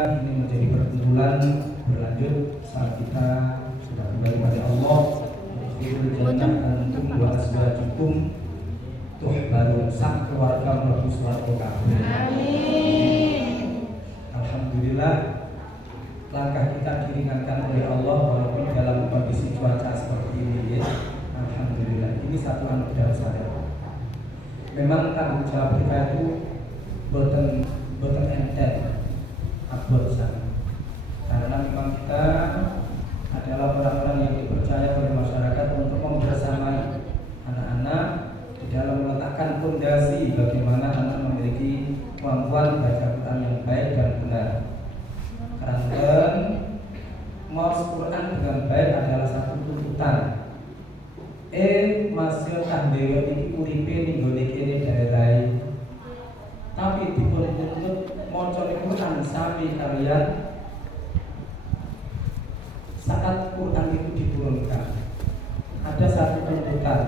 Ini menjadi perkumpulan berlanjut saat kita sudah kembali pada Allah. Jannah antum wa azwajukum tuhbarun sak keluarga mlebu swarga kabeh. Amin. Alhamdulillah langkah kita diringankan oleh Allah walaupun dalam kondisi cuaca seperti ini ya. Alhamdulillah ini satu anugerah saya. Memang tanggung jawab kita itu boten enteng. Abot sana. Karena memang kita adalah orang-orang yang dipercaya oleh masyarakat untuk membersamai anak-anak di dalam meletakkan fondasi bagaimana anak memiliki kemampuan baca Quran yang baik dan benar. Karena maos Quran dengan baik adalah satu tuntutan. Masih tak dewa iki uripe ning gone kene daerah. Tapi dituntut maca Quran sami kalian saat Quran itu diturunkan. Ada satu tuntutan.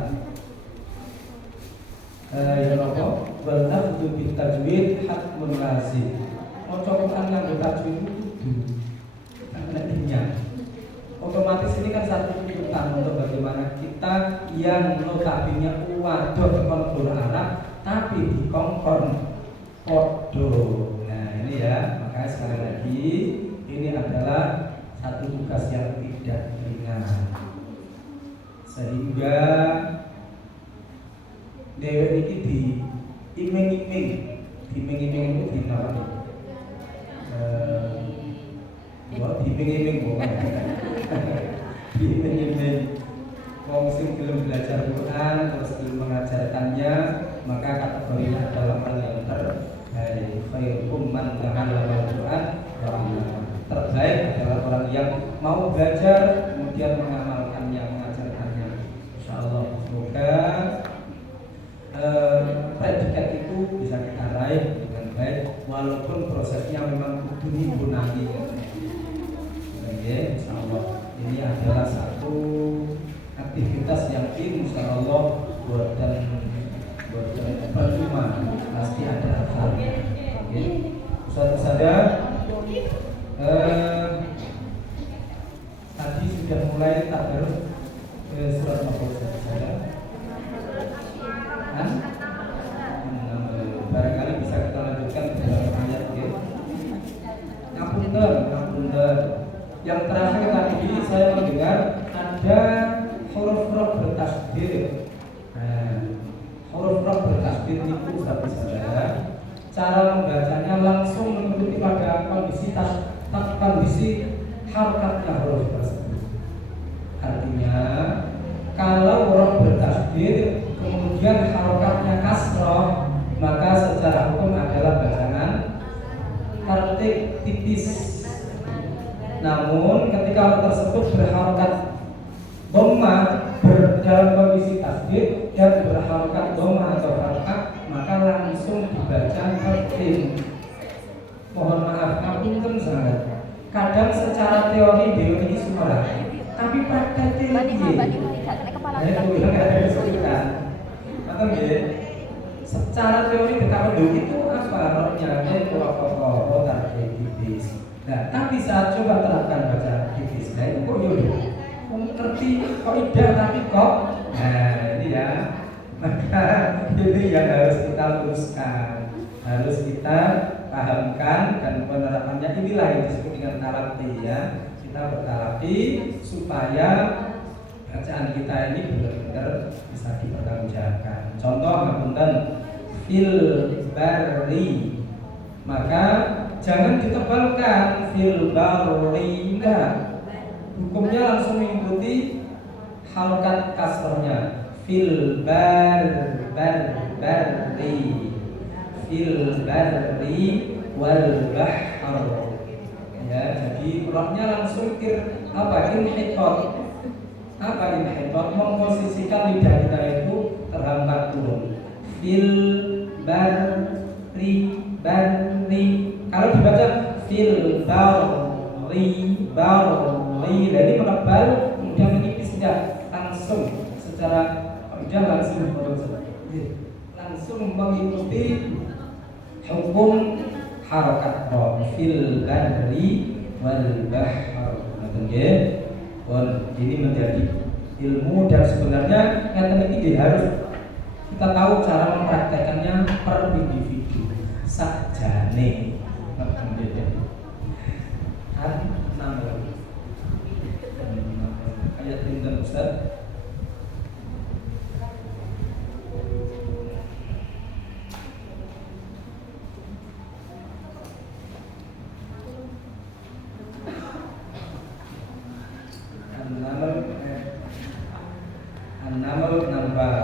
Ya Allah, wal hafdzu bit tajwid hakmun lazim. Maca Quran yang tajwid itu nantinya. Otomatis ini kan satu tuntutan untuk bagaimana kita yang notabene waduh kon Arab tapi dikongkon podo. Nah ini ya, makanya sekali lagi ini adalah satu tugas yang tidak ringan. Sehingga dewa ini diiming-iming itu dinawani. Diiming-iming diiming-iming. Wong sing belum belajar Quran terus belum mengajarkannya, maka kategorinya adalah orang yang khairukum man ta'allama al-Quran wa 'allama. Terbaik adalah orang yang mau belajar kemudian mengamalkannya, mengajarkannya. Insyaallah semoga predikat itu bisa kita raih dengan baik walaupun prosesnya memang kudu dibunani. Ya, insyaallah ini adalah satu aktivitas yang insyaallah buatan percuma pasti ada akalnya. Ustaz saja tadi sudah mulai tabaruk surat apa saja. Barangkali bisa kita lanjutkan ke dalam ayat ya. Ngapunten. Yang terakhir tadi saya mendengar ada huruf-huruf bertasdid. Huruf-huruf bertasdid itu saudara, cara membacanya langsung mengikuti pada kondisi harokatnya huruf tersebut. Artinya kalau huruf bertasdid kemudian harokatnya kasroh, maka secara hukum adalah bacaan tertib tipis. Namun ketika huruf tersebut berharokat dhammah dalam kondisi tasdid dan berharokat dhammah atau harokat, maka langsung dibaca tertib. Mohon maaf, ngapunten sangat. Kadang secara teori dewe ini suara, tapi prakteknya atau secara teori betapa itu apa rohnya kalau target tipis. Nah, tapi saat coba terapkan baca tipis, nah itu kok yaudah ngerti kok tidak tapi kok. Nah ini ya, maka ini yang harus kita luruskan, harus kita pahamkan, dan penerapannya inilah yang disebut dengan talaqi ya. Kita bertalaqi supaya bacaan kita ini benar-benar bisa dipertanggungjawabkan. Contoh ngapunten fil barri, maka jangan ditebalkan fil barri, enggak. Hukumnya langsung mengikuti harokat kasrohnya fil barri fil barri wal bahr. Ya, jadi rohnya langsung inhitot. Apa inhitot? Memposisikan lidah kita itu terhambat turun. Fil barri. Kalau dibaca fil barri, nah ini menebal kemudian menipis, tidak langsung secara langsung mengikuti hukum harokat ro fil barri wal bahr. Ini menjadi ilmu dan sebenarnya ngeten iki harus kita tahu cara mempraktekannya per individu sakjane. Ayat pinten Ustaz? An-Naml nambah.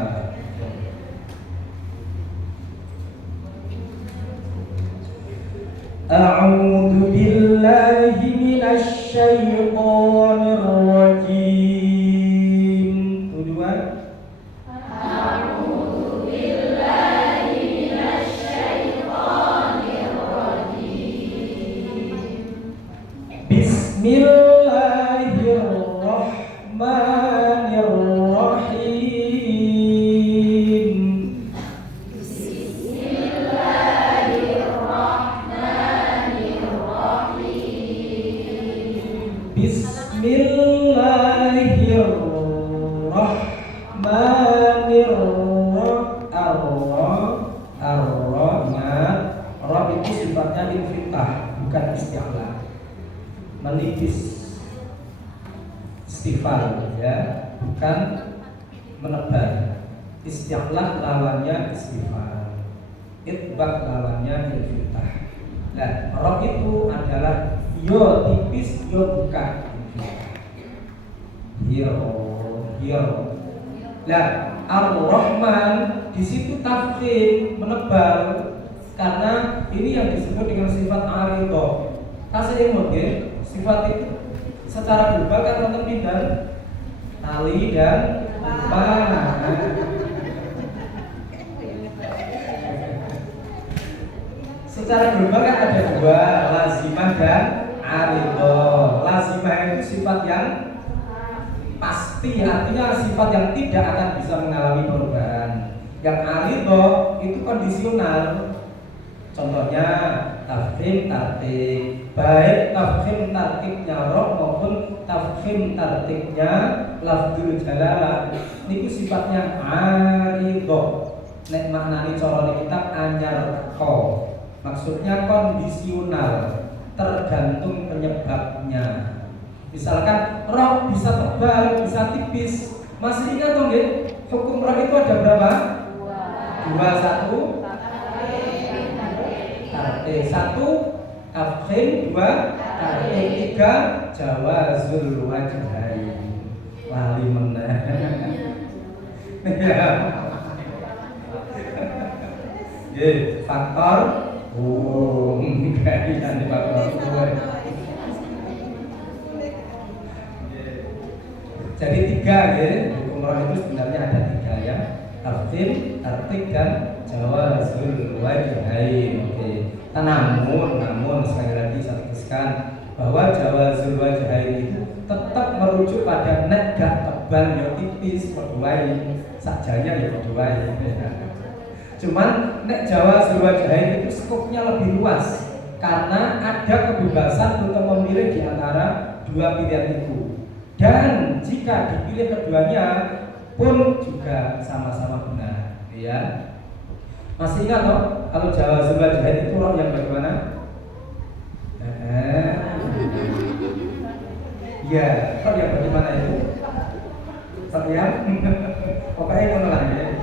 A'udzu billahi minasy syaithanir rajim. Kedua. A'udzu billahi minasy syaithanir rajim. Bismillahirrahmanirrahim. Ra itu sifatnya infitah, bukan isti'la. Menipis, istifal ya, bukan menebal. Isti'la lawannya istifal, itbaq lawannya infitah. Nah, ra itu adalah yo tipis yo bukan infitah. Yo. Nah, Ar-Rahman di situ tafkhim, menebal, karena ini yang disebut dengan sifat aridho. Kasih mungkin sifat itu secara global kan wonten pinten? Tali dan panah. Secara global kan ada dua, lazimah dan aridho. Lazimah itu sifat yang pasti, artinya sifat yang tidak akan bisa mengalami perubahan. Yang aridho itu kondisional. Contohnya tafkhim tartib, baik tafkhim tartibnya roh maupun tafkhim tartibnya lafdzul jalalah. Niku sifatnya aridho. Nek maknani cara kitab anyar ko. Maksudnya kondisional, tergantung penyebabnya. Misalkan roh bisa tebal, bisa tipis. Masih ingat dong ya? Hukum roh itu ada berapa? Dua, satu tartib, satu tafkhim, dua tartib, tiga jawazul wajhain. Wali meneh. Ya, faktor kayaknya faktor. Jadi tiga ya, hukum roh itu sebenarnya ada tiga ya, tafkhim, tartib dan jawazul wajhain. Oke. Namun sekali lagi saya tegaskan bahwa jawazul wajhain itu tetap merujuk pada nek gak tebal ya tipis berduai, sajanya ya berduai. Cuman nek jawazul wajhain itu skopnya lebih luas karena ada kebebasan untuk memilih di antara dua pilihan itu. Dan jika dipilih keduanya pun juga sama-sama benar, ya. Masih ingat toh kalau jawazul wajhain itu roh yang bagaimana? Ya, roh yang bagaimana itu? Yang pokoknya ngono lah ya.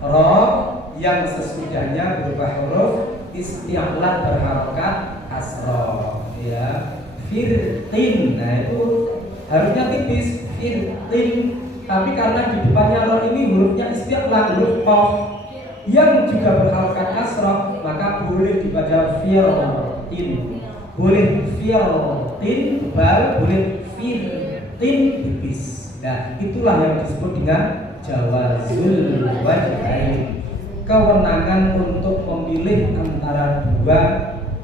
Roh yang sesudahnya berubah huruf isti'la berharokat kasroh, ya. Firtin, nah itu harusnya tipis firtin, tapi karena di depannya roh ini hurufnya isti'la, huruf qaf yang juga berharokat kasroh, maka boleh dibaca firtin, boleh firtin tebal, boleh firtin tipis. Nah itulah yang disebut dengan jawazul wajhain, kewenangan untuk memilih antara dua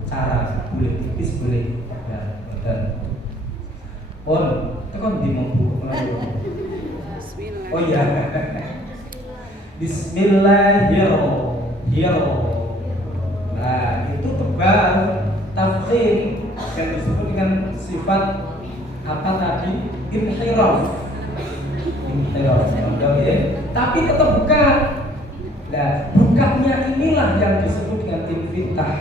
cara, boleh tipis boleh dan itu kan di mampu. Oh iya. Bismillahirrahmanirrahim. Nah, itu tebal tafkhim yang disebut dengan sifat apa tadi? Inhiraf. Ya. Tapi tetap buka. Nah, bukanya inilah yang disebut dengan infitah.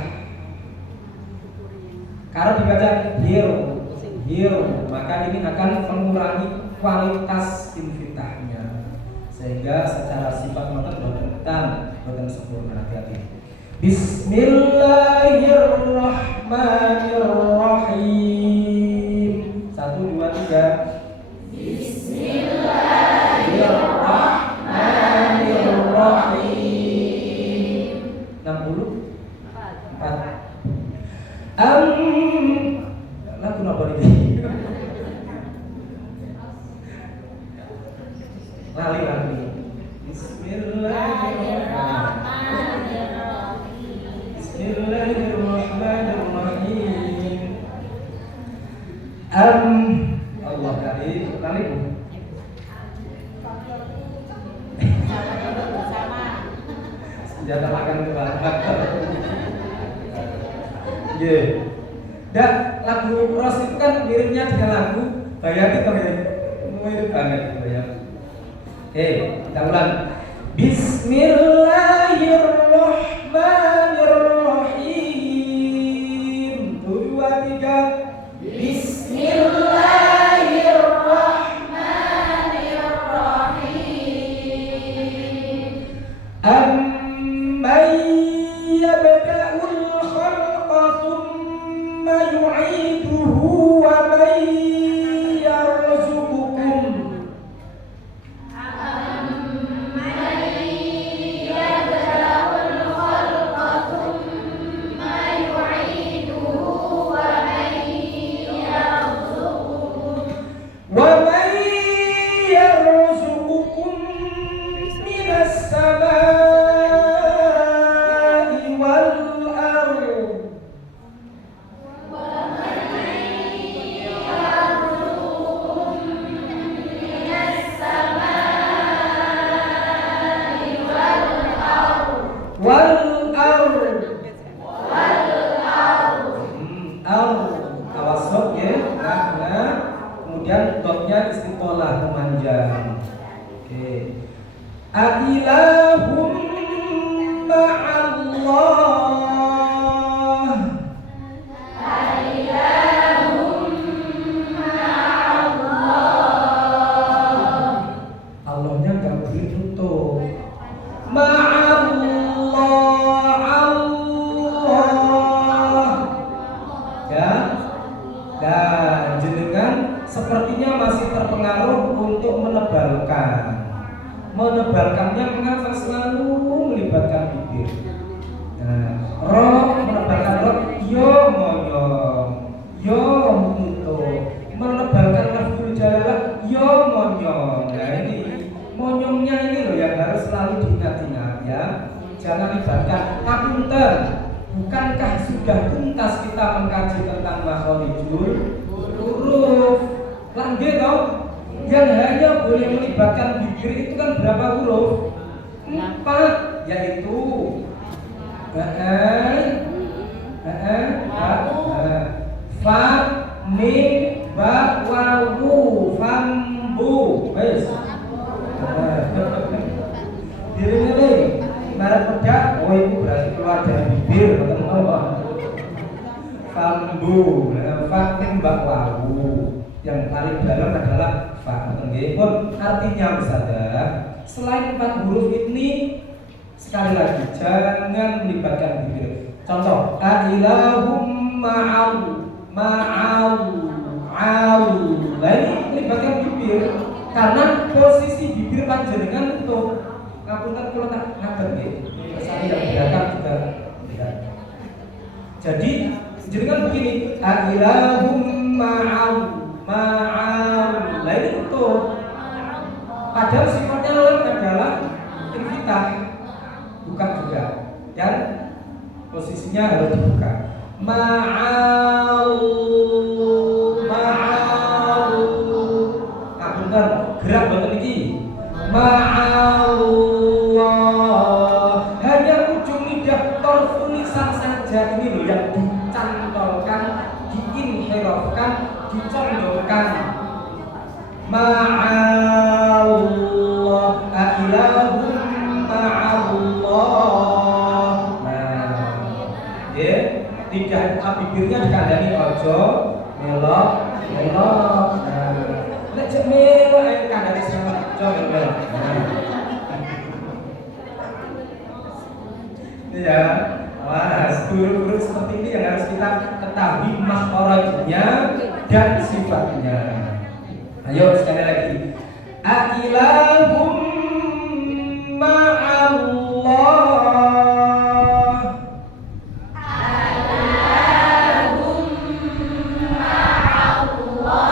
Karena dibaca hir, maka ini akan mengurangi kualitas infitahnya. Sehingga secara sifat mata bukan sempurna. Hati-hati. Bismillahirrahmanirrahim. 1, 2, 3. Bismillahirrahmanirrahim. 64. Lagu apa ini? Lali. Bismillahirrahmanirrahim. Allah karim. Lali bu. Senjata makan kebakar. Dan lagu Ros itu kan miripnya dengan lagu Bayati toh ya. Mirip banget gitu ya. Kita ulang. Bismillahirrahmanirrahim. 2, 3. Bismillahirrahmanirrahim. Amman yabda'ul khalqa thumma yu'iduhu wa man yarzuqukum. Kemudian dotnya istiqolah memanjang. Ailahum ma'allah. Allahnya nggak boleh tutup. Dan jenengan sepertinya masih terpengaruh untuk menebalkan. Menebalkannya mengapa selalu melibatkan bibir. Nah, roh menebalkan roh, yo monyong, yo muto. Menebalkan lafzul jalalah, yo monyong. Nah ini monyongnya ini loh yang harus selalu diingat-ingat ya. Jangan libatkan kapunten. Bukankah sudah tuntas kita mengkaji tentang makhorijul huruf? Langge toh? Yang hanya boleh melibatkan bibir itu kan berapa huruf? 4, yaitu fa, mim, ba, wawu, fambu. Wes. Dirinya nih, merek pedak, oh itu berarti keluar dari bibir, teman-teman. Fambu, fa, mim, ba, wawu. Yang paling dalam adalah fa. Pun artinya misalnya selain 4 huruf ini, sekali lagi jangan melibatkan bibir. Contoh, ailahum ma'au. Nah ini melibatkan bibir karena posisi bibir panjenengan untuk ngapunten kula tak ngaten nggih. Saya yang belakang juga tidak. Jadi jenengan begini, ailahum ma'au. Nah ini untuk padahal sifatnya adalah infitah, buka juga dan posisinya harus dibuka. Benar, gerak banget ini. Ma'allah, hanya ujung lidah torful lisan saja. diirofkan, dicondongkan. Ma'allah, ilahum ma'allah. Nah, ya, tidak bibirnya dikandani ojo melok. Nah, nek jek melok kandani sama ojo melok. Ya, guru-guru seperti ini yang harus kita ketahui makhrajnya dan sifatnya. Ayo sekali lagi. Ailahum ma'allah. Ailahum ma'allah.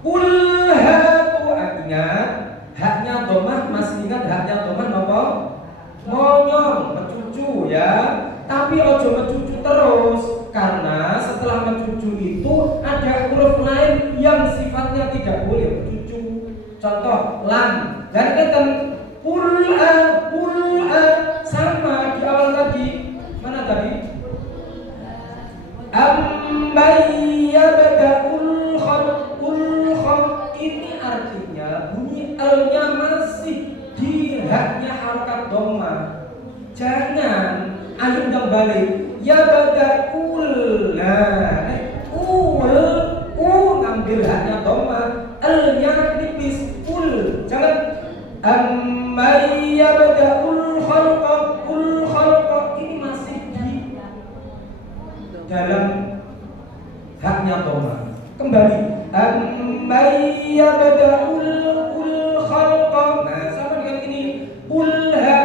Qul hatu, artinya haknya domah, masih ingat haknya domah apa? Monyong, mencucu ya. Tapi ojo mencucu terus, karena setelah mencucu itu ada huruf lain yang sifatnya tidak boleh mencucu. Contoh lam. Dan kata qul'a sama di awal tadi. Mana tadi? Ambayyabda'ul khalq. Ini artinya bunyi al-nya masih di haknya harokat dhamma. Jangan alif dan balik. Ya badakul. Nah, ngambil haknya dhamma, al-nya tipis ul. Jangan ya badakul khalqa. Ini masih di dalam haknya dhamma. Kembali ya badakul khalqa. Nah, sama dengan ini ulha,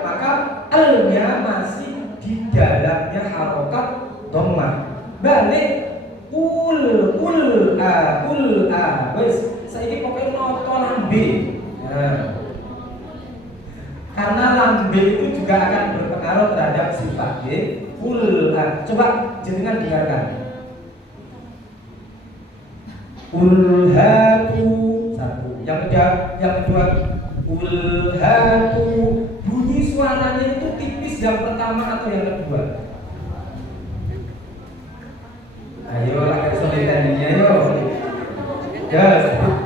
maka al-nya masih di dalamnya harokat dhammah. Balik wes saiki pokoknya noto lambe. Nah, karena lambe itu juga akan berpengaruh terhadap sifat coba jenengan dengarkan. Ulhatu satu, yang kedua ulhatu. Bunyi suaranya itu tipis yang pertama atau yang kedua? Ayo akan solid tadinya yo. Ya,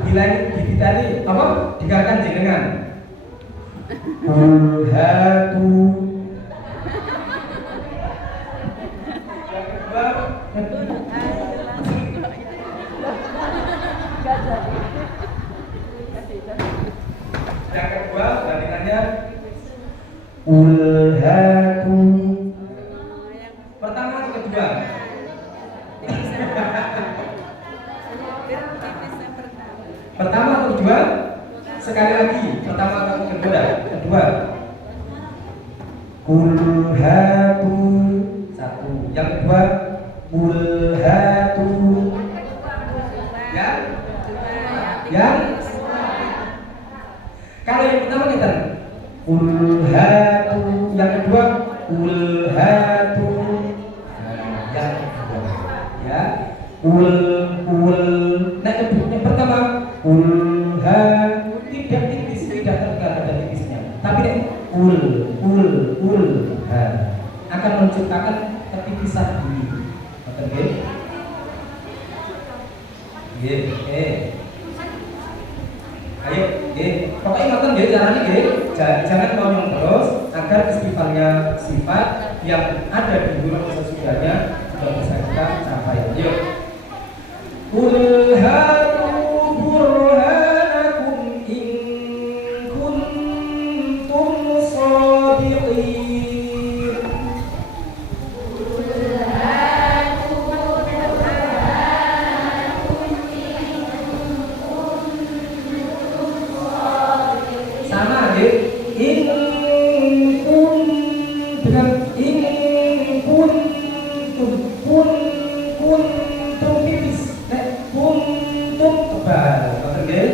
bilang gigi tadi apa? Dengarkan jenengan. Ulhatu. Yang kedua bandingannya ulhatu. Pertama atau kedua? Pertama atau kedua? Sekali lagi, pertama atau kedua? Kedua. Ulhatu. Satu. Yang kedua ulhatu. Ya? Kalau yang pertama kita ulhatu, yang kedua ulhatu. Yang kedua ya nah yang pertama tidak tipis, tidak terdengar ada tipisnya, tapi akan menciptakan ketipisan bunyi. Oke? Ayo, pokoknya ngoten nggih caranya nggih. Jangan ngomong terus agar istighfarnya sifat yang ada di huruf sesudahnya sudah bisa kita capai. Yuk. Qul hatu burhanakum in kuntum shadiqin. Sama nggih. Kuntum tipis. Kuntum tebal. Betul nggih?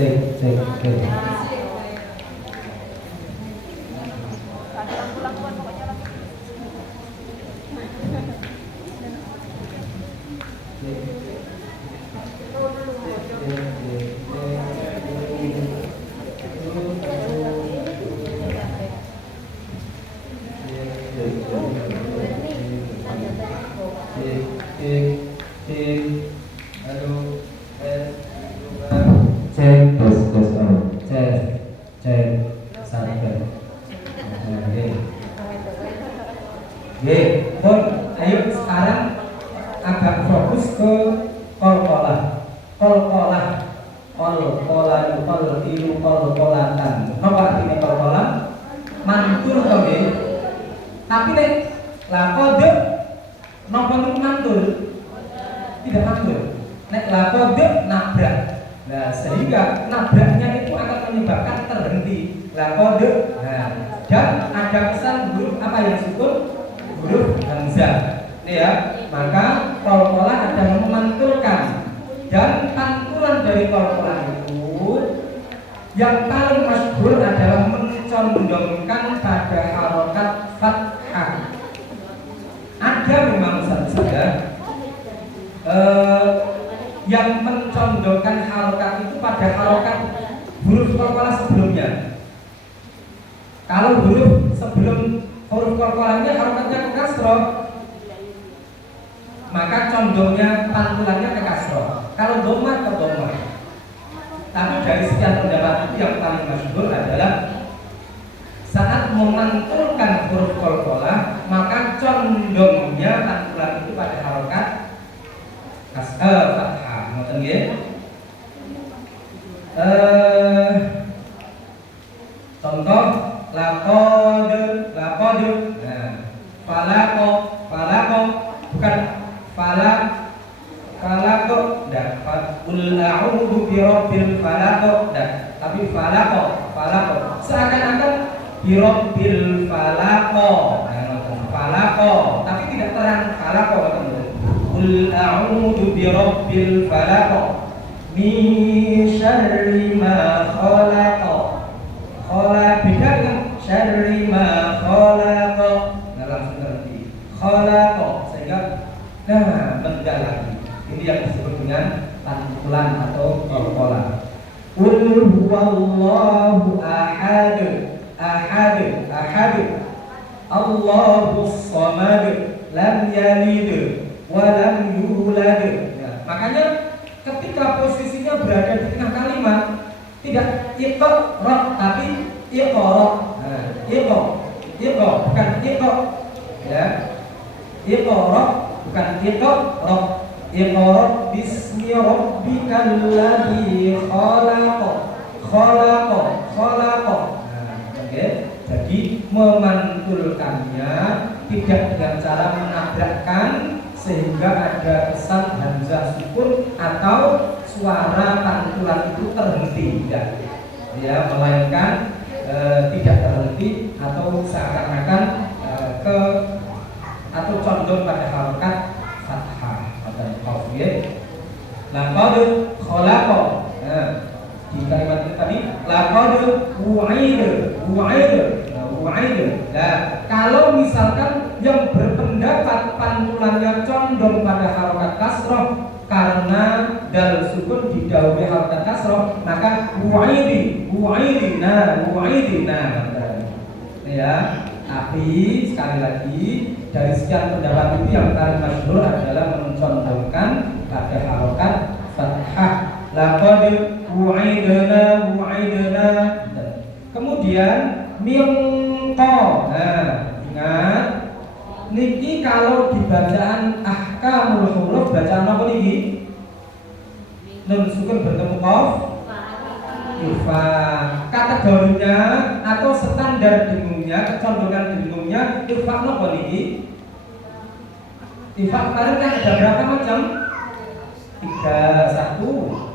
cek. Ayo sekarang agak fokus ke kol-kolah. Kol-kolatan. Napa artine kol-kolah? Mantul to nggih. Tapi nek lakode napa niku mantul? Tidak mantul. Nek lakode nabrak. Nah, sehingga nabraknya itu akan menyebabkan terhenti. Lakode. Nah, dan ada kesan huruf apa yang sukun? Huruf hamzah. Ini ya, maka kol-kolah adalah memantulkan, dan pantulan dari kol-kolah itu yang paling masyhur adalah mencondongkan pada harokat fathah. Ada memang saja yang mencondongkan harokat itu pada harokat huruf kol-kolah sebelumnya. Kalau huruf sebelum huruf kol-kolahnya harokatnya ke kasroh, maka condongnya pantulannya ke kasroh. Kalau dhamma ke dhamma. Tapi dari sekian pendapat itu yang paling masyhur adalah saat memantulkan huruf kol-kolah, maka condongnya pantulan itu pada harokat fathah. Ngoten nggih. Contoh laqad. Nah, falaqo bukan falaqo, dah. Qul a'udzu birabbil falaq, dah. Tapi falaqo. Seakan-akan birabbil falaq. Nah, falaqo, tapi tidak terang falaqo betul. Qul a'udzu birabbil falaq min syarri ma khalaq. Khalaq beda dengan syarri ma khalaq. Nah, langsung berhenti. Khalaq, sehingga mendalam. Ini yang disebut dengan pantulan atau kol-kolah. Qul huwallahu ahad. Allahus samad, lam yalid wa lam yulad. Nah, makanya ketika posisinya berada di tengah kalimat, tidak iqra tapi iqra. Nah, iqra bukan iqra. Ya. Iqra bukan iqra. Iqra bismi rabbikal ladzi khalaq. Nah, oke. Jadi memantulkannya tidak dengan cara menabrakkan sehingga ada kesan hamzah sukun atau suara pantulan itu terhenti, tidak. Ya, melainkan tidak terhenti atau seakan-akan atau condong pada harokat fathah atau qafiyah. Laqad khalaqa. Nah, di kalimat itu tadi laqad wa'id. Nah, kalau misalkan yang berpendapat pantulannya condong pada harokat kasroh karena dal sukun didahului harokat kasroh, maka wa'idina. Ya, tapi sekali lagi dari sekian pendapat itu yang paling masyhur adalah mencondongkan pada harokat fathah. Laqad wa'idna. Kemudian mingko. Nah, ingat niki kalau di bacaan ahkamul huruf bacaan apa niki? Nun sukun bertemu qaf ifa. Kategorinya atau standar dengungnya, kecondongan dengungnya ifa napa niki? Ifa kemarin kan ada berapa macam? 3, 1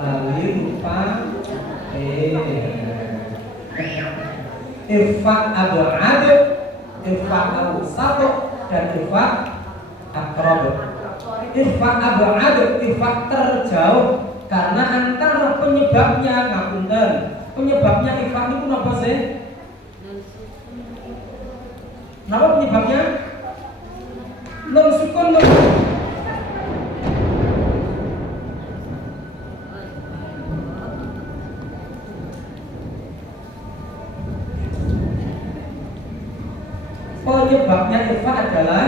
lalu lupa ifa ab'ad, ifa awsat, dan ifa aqrab. Ifa ab'ad, ifa terjauh, Karena antara penyebabnya ngapunten, penyebabnya infak itu apa sih? Kenapa penyebabnya? Nun sukun nun. Penyebabnya infak adalah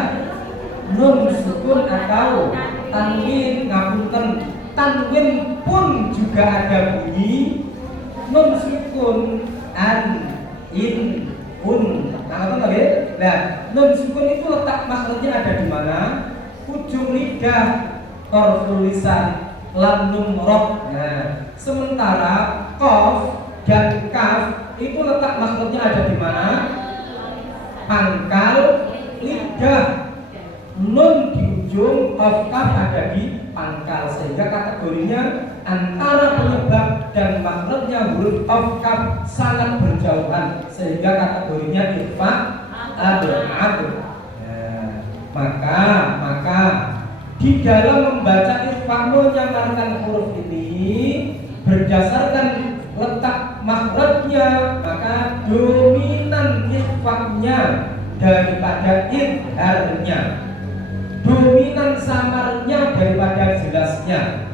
nun sukun atau tanwin ngapunten. Tanwin pun juga ada bunyi nun sukun an in un. Nah, apa ya? Nah, nun sukun itu letak makhrajnya ada di mana? Ujung lidah, torful lisan, lam nun roh. Nah, sementara qaf dan kaf itu letak makhrajnya ada di mana? Pangkal lidah. Nun di ujung, qaf kaf ada di pangkal, sehingga kategorinya antara penyebab dan makhrajnya huruf qaf kaf sangat berjauhan, sehingga kategorinya infak adl. Maka di dalam membaca infak menyamarkan huruf ini berdasarkan letak makhrajnya, maka dominan infaknya daripada idharnya, dominan samarnya daripada jelasnya.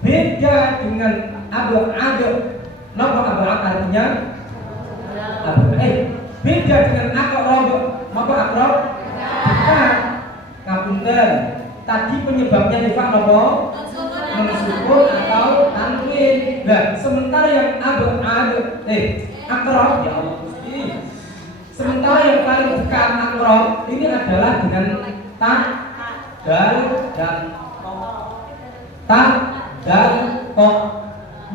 Beda dengan abad. Napa abad artinya? Beda dengan aqrab. Napa aqrab? Bukan. Ngapunten. Tadi penyebabnya infak napa? Mensukun atau tanwin. Nah, sementara yang aqrab ya Allah Gusti. Sementara yang paling bukan aqrab ini adalah dengan ta, dal dan ta, dal, to.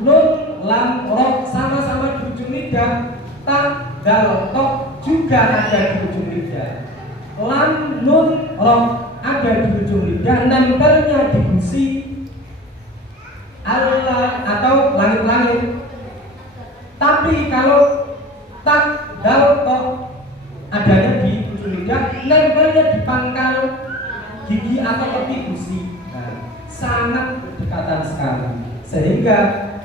Nun, lam, ro sama-sama di ujung lidah. Ta, dal, to juga ada di ujung lidah. Lam, nun, ro ada di ujung lidah. Nempelnya di gusi Allah atau langit-langit. Tapi kalau ta, dal, to adanya di ujung lidah, nempelnya di pangkal gigi atau tepi gusi. Nah, sangat berdekatan sekali, sehingga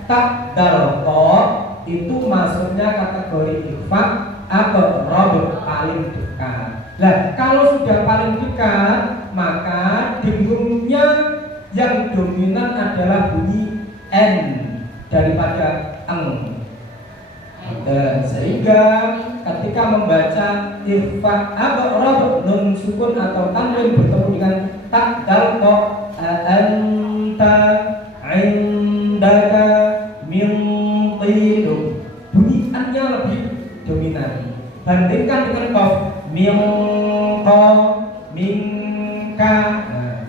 tak darto itu masuknya kategori infak atau rob paling dekat. Nah, kalau sudah paling dekat, maka dengungnya yang dominan adalah bunyi n daripada eng. Dan sehingga ketika membaca infak atau rob nun sukun atau tanwin bertemu dengan tak dal to anta indaka min tidu, bunyi an-nya lebih dominan. Bandingkan dengan qaf min qa minka. Nah,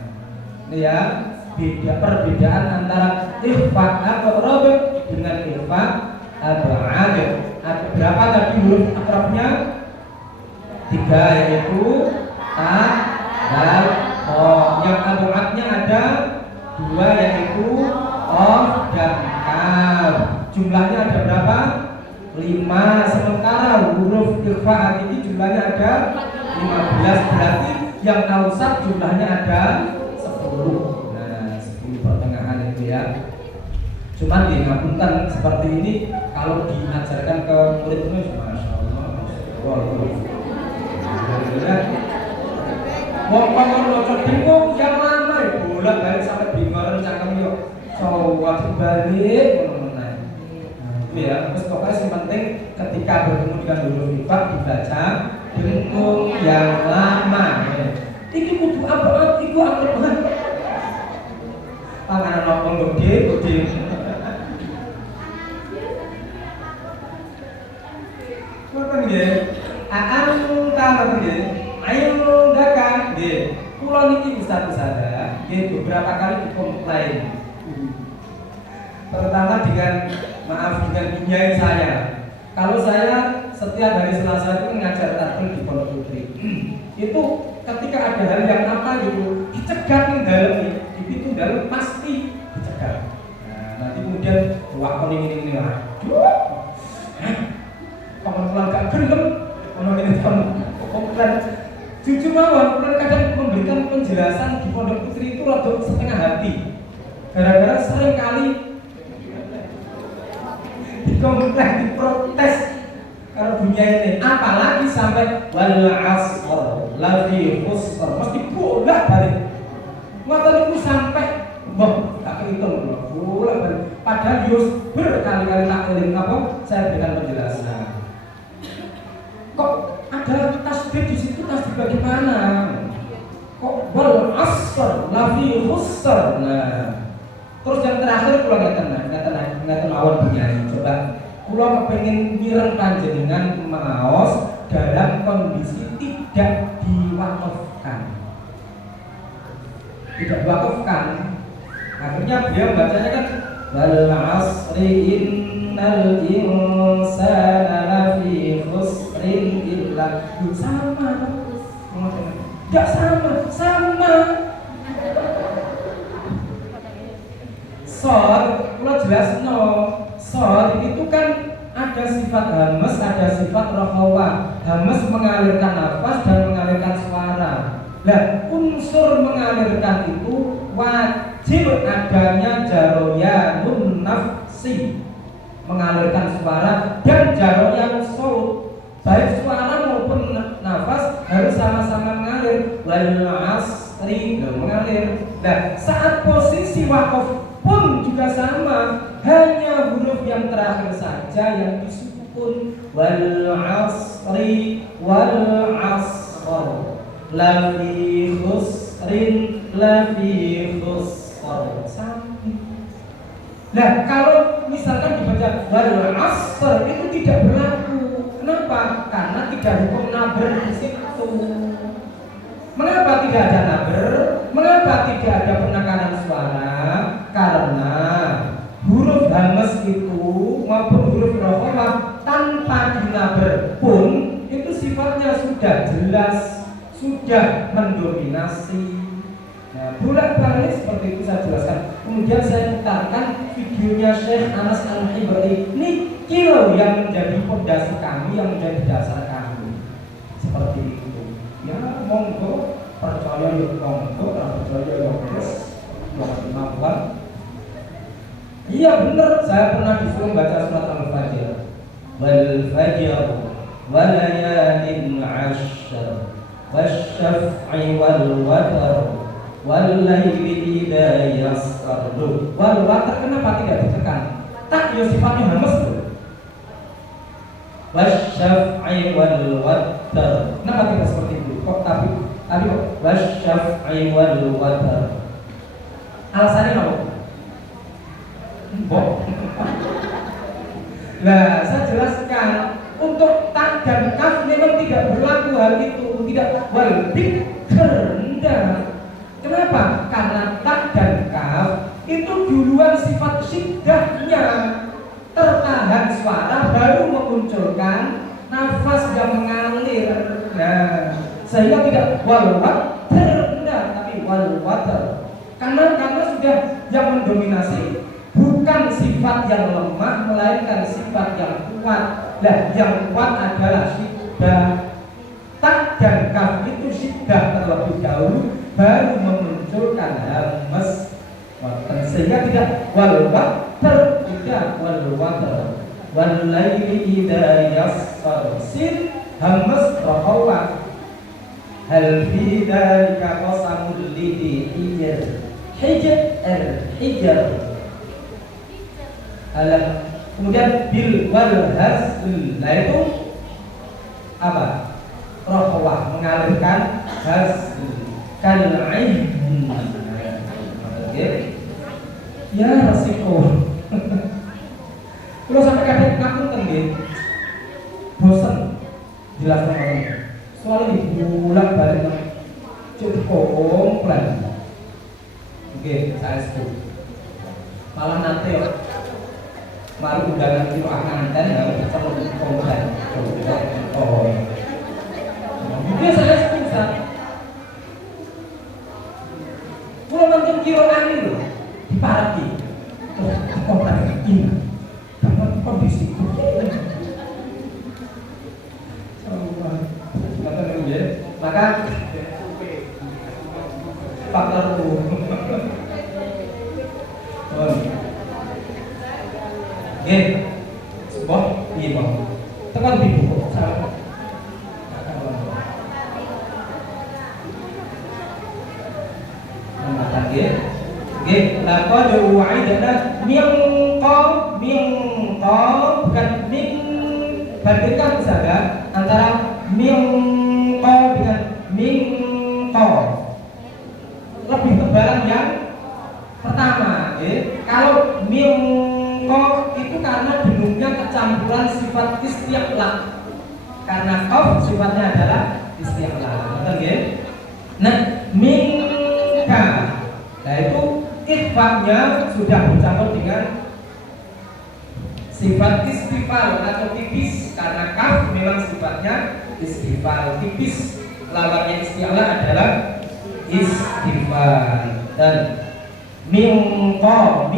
ini ya perbedaan antara infak atau rob dengan infak abad. Ada berapa tadi huruf akrabnya? 3, yaitu ta, dal, to. Yang abadnya ada 2, yaitu qaf dan kaf. Jumlahnya ada berapa? 5. Sementara huruf ikhfa ini jumlahnya ada 15. Berarti yang ausat jumlahnya ada 10. Nah, 10 pertengahan itu ya. Cuman di ngapunten seperti ini kalau diajarkan ke murid-murid, masya Allah, wong bocor bingung yang lama ya bolak balik sampai bingung cangkem yuk coba balik mengenai. Ya, terus pokoknya yang penting ketika bertemu dengan huruf infak dibaca bingung yang lama. Iki kudu apa? Iku apa? Panganan ngomong gede. Ngoten nggih. Anta nggih. Ayo ndaka nggih. Kula niki ustaz-ustazah nggih beberapa kali dikomplain. Pertama dengan binyai saya. Kalau saya setiap hari Selasa itu mengajar taklim di Pondok Putri. Itu ketika ada hal yang apa gitu, dicegat ning dalem, di pintu dalem pasti dicegat. Nah, nanti kemudian wakon ini waduh. Pengumuman gak gelem ono ngene komplain. Jujur mawon, kadang memberikan penjelasan di Pondok Putri itu rada setengah hati. Gara-gara sering kali dikomplain, diprotes kalau dunia ini, apalagi sampai wal asr lafi khusr, mesti bolak-balik. Ngoten niku sampai tak kehitung bolak-balik. Padahal Yus berkali-kali tak eling apa saya berikan penjelasan. Kok ada tasbih di situ, tasbih bagaimana? Kok wal asr lafi khusr. Nah, terus yang terakhir kula ngeten mawon penyanyi. Coba kula kepengin mireng panjenengan maos dalam kondisi tidak diwakafkan. Tidak diwakafkan. Akhirnya beliau bacanya kan wal asri innal insana lafi khusrin illa sama. Tidak sama. Sod, kalau jelas no. Sod itu kan ada sifat hamas, ada sifat rohawah. Hamas mengalirkan nafas dan mengalirkan suara. Nah, unsur mengalirkan itu wajib adanya jaroyanun nafsi, mengalirkan suara, dan jaroyan saut. Baik suara maupun nafas harus sama-sama mengalir. Wal asri mengalir. Nah, saat posisi wakaf pun juga sama, hanya huruf yang terakhir saja yang disukun. Wal asri wal asr lafi khusrin lafi khusr. Nah, kalau misalkan dibaca wal asr itu tidak berlaku. Kenapa? Karena tidak hukum naber di situ. Mengapa tidak ada naber? Mengapa tidak ada penekanan suara? Karena huruf hamas itu maupun huruf rohawah tanpa dinaber pun itu sifatnya sudah jelas, sudah mendominasi. Nah, bolak-balik seperti itu saya jelaskan. Kemudian saya putarkan videonya Syekh Anas Al-Hibri. Ini kilo yang menjadi fondasi kami, yang menjadi dasar kami. Seperti itu. Ya, monggo percaya ya monggo, percaya ya terus. Kemampuan. Iya benar, saya pernah disuruh baca surat Al-Fajr. Wal fajr wa layalin 'ashr wasyaf'i wal watr wal laili idza yasr. Wal watr kenapa tidak ditekan? Tak ya sifatnya hamas tuh. Wasyaf'i wal watr. Kenapa tidak seperti itu? Kok tapi kok wasyaf'i wal watr? Alasannya apa? Nah, saya jelaskan untuk tak dan kaf memang tidak berlaku hal itu, tidak wal dzikr. Kenapa? Karena tak dan kaf itu duluan sifat syiddahnya, tertahan suara baru memunculkan nafas yang mengalir. Nah, sehingga tidak wal watr, tapi wal watr. Karena sudah yang mendominasi bukan sifat yang lemah, melainkan sifat yang kuat. Nah, yang kuat adalah syiddah. Tak dan kaf itu syiddah terlebih dahulu, baru memunculkan hamas. Sehingga tidak wal watr, tidak wal watr. Wal laili idza yasr. Sin hamas rohawah. Hal fi dzalika qasamul lidhi hijr. Hijr. Alam. Kemudian bil wal hazl. Nah itu apa? Rohwah, mengalirkan hazl. Kal ain. Oke. Ya resiko. Kalau sampai kadang ngapunten nggih. Bosen jelaskan orang. Soalnya dibolak-balik cukup komplain. Oke, saya setuju. Malah nanti mari undangan itu akan dan harus perlu komplain. Oh, ini saya setuju. Kalau nanti kira angin di parati, komplain ini, dapat kondisi. Maka faktor Nggih. Sebuah piye, Bang? Tekan dibuka. Salah. Nggih. Nggih, laqad wa'idna min bukan min, bandingkan saja antara min dengan min lebih tebalan yang pertama, kalau min itu karena denungnya kecampuran sifat istiqlal, karena qaf sifatnya adalah istiqlal, betul nggih? Nah, minka, nah itu ikhfa'nya sudah bercampur dengan sifat istifal atau tipis, karena kaf memang sifatnya istifal, tipis lawannya isti'la adalah istifal. Dan mingko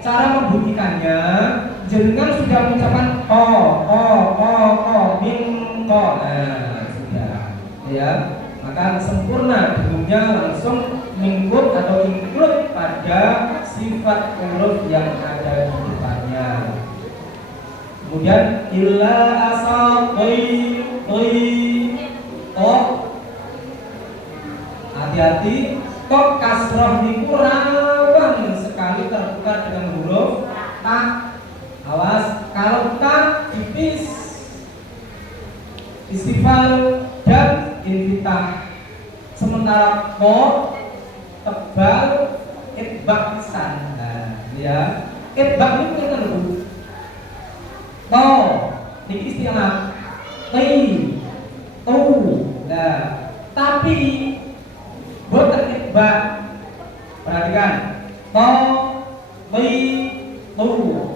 cara membuktikannya jenengan sudah mengucapkan mingko, nah sudah ya, maka sempurna dengunnya langsung mingkut atau include pada sifat huruf yang ada di depannya. Kemudian illa asaqi hati-hati, tok kasroh niku rawan sekali tertukar dengan huruf ta. Awas, kalau ta tipis istifal dan infitah, sementara ko tebal itbak pisan. Nah, ya. Itbak itu kita dulu. To, niki istilah ti, tu. Nah, tapi boten itbak. Perhatikan. To, ti, tu.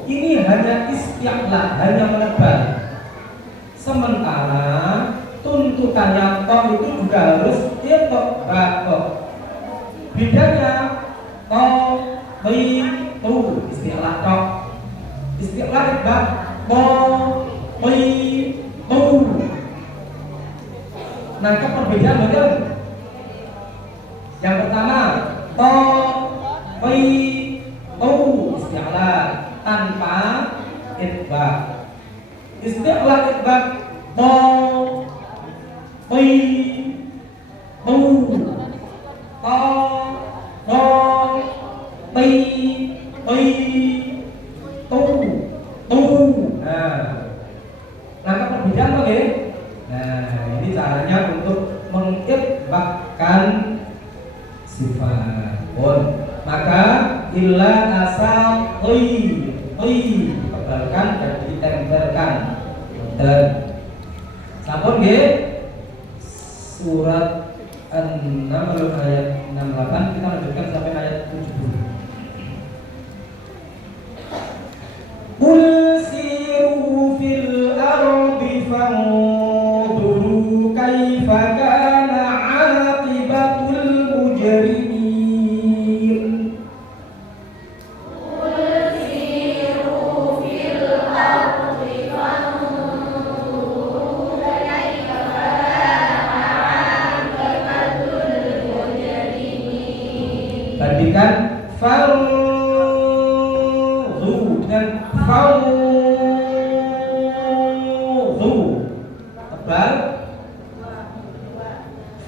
Ini hanya istilah, hanya menebal. Sementara tuntutannya to itu juga harus itbak. Bedanya to, ti, tu, istilah to. Istilah itbak to, ti, tu. Nangkep perbedaan betul? Yang pertama to, ti, tu, istilah tanpa itbak. Istilah itbak to, ti, tu. Nah, perbedaan nggih? Nah, ini caranya untuk mengitbakkan sifat. Maka illa asaqi ditebalkan dan ditempelkan. Dan sampun nggih? Surat 6 ayat 68, kita lanjutkan sampai ayat 70. Qul siru fil ardi fanzuru kaifa kana 'aqibatul mujrimin. Qul siru fil ardi fanzuru kaifa bandingkan farzu dengan fauzu, tebal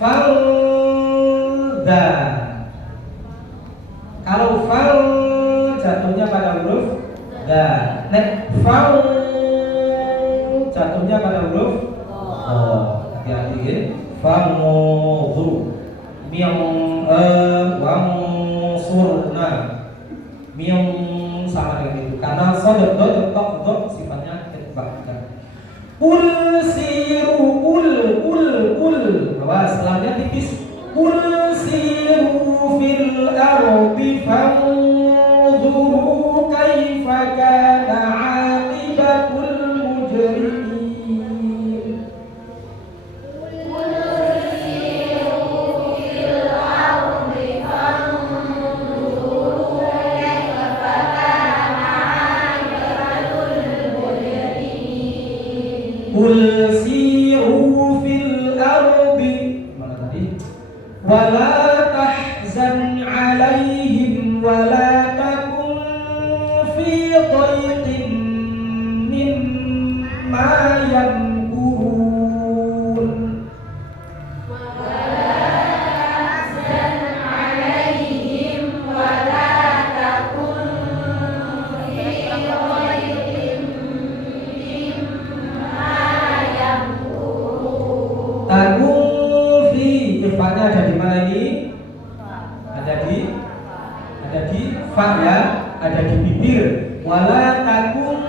falda. Kalau fal jatuhnya pada huruf da, nek fal jatuhnya pada huruf hati-hati ya. Fauzu surna sama dengan itu, karena sodok sifatnya itbak. Ul siru bahwa setelahnya tipis. Ul siru fil ardi fanzuru kaifa kana 'aqibatul mujrimin. Qul siru fil ardi, mana tadi? Wala tahzan 'alaihim wala ifanya ada di mana ini? Ada di fa ya, ada di bibir. Wala takun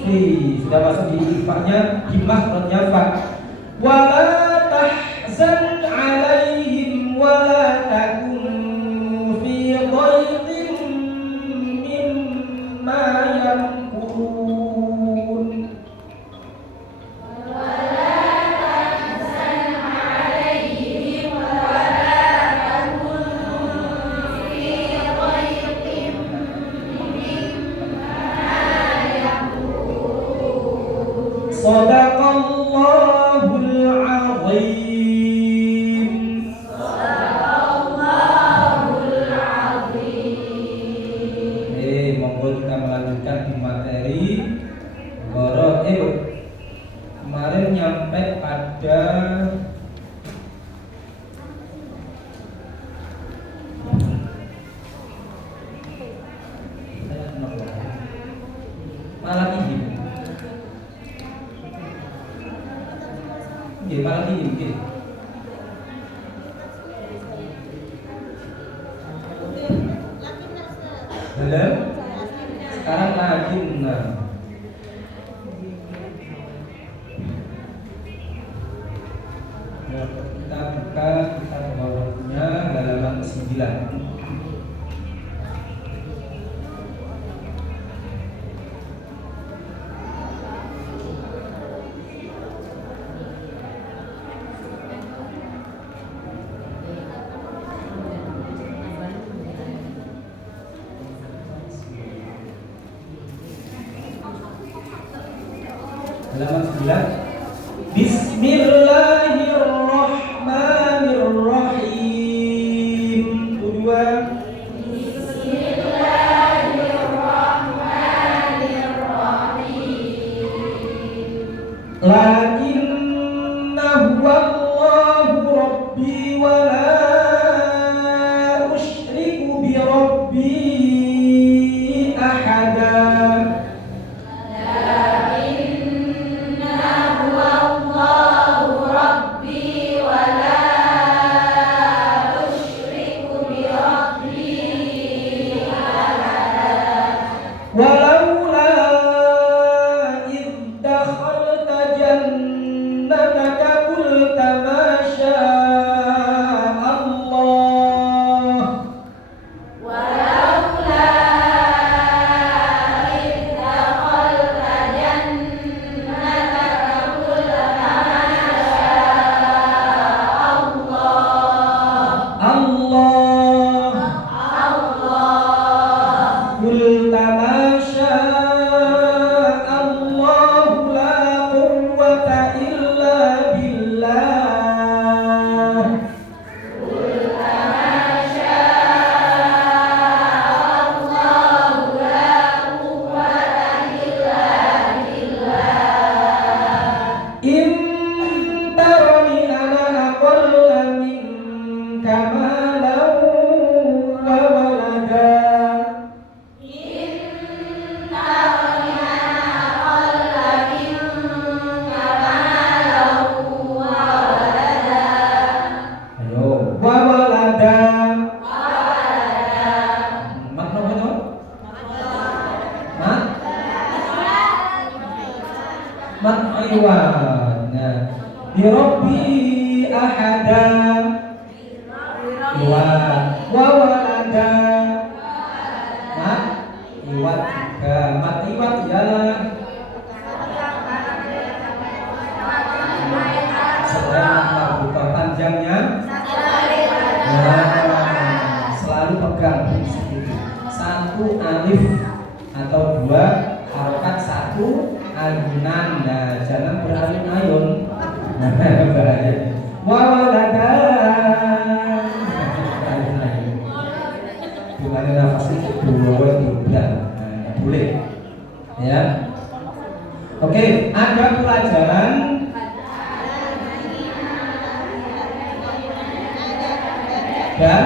fi, sudah masuk di ifanya, di makhrajnya fa. Wala tahzan alaihim wala takun fi dhaiqin mimma yamkurun. Shadaqallahul azim. Monggo kita melanjutkan di materi Gharaib. Kemarin nyampe pada Malakihim. Malakihim mungkin. Belum? Sekarang lakinna. Kita buka kitab bawahnya halaman 9. Halaman 9. Bismillahirrahmanirrahim. Kedua. Lakinnahu Allahu Rabbi wa la usyriku bi Rabbi ahada. Birabbi ahada wa walada mat iwat juga mat iwat ialah sedang buka panjangnya selalu pegang prinsip itu. Satu alif atau dua harokat, satu ayunan. Nah, jangan berayun-ayun. Bahaya. Wawaladan. Bukan nafas itu dua tidak boleh. Ya. Oke, ada pelajaran dan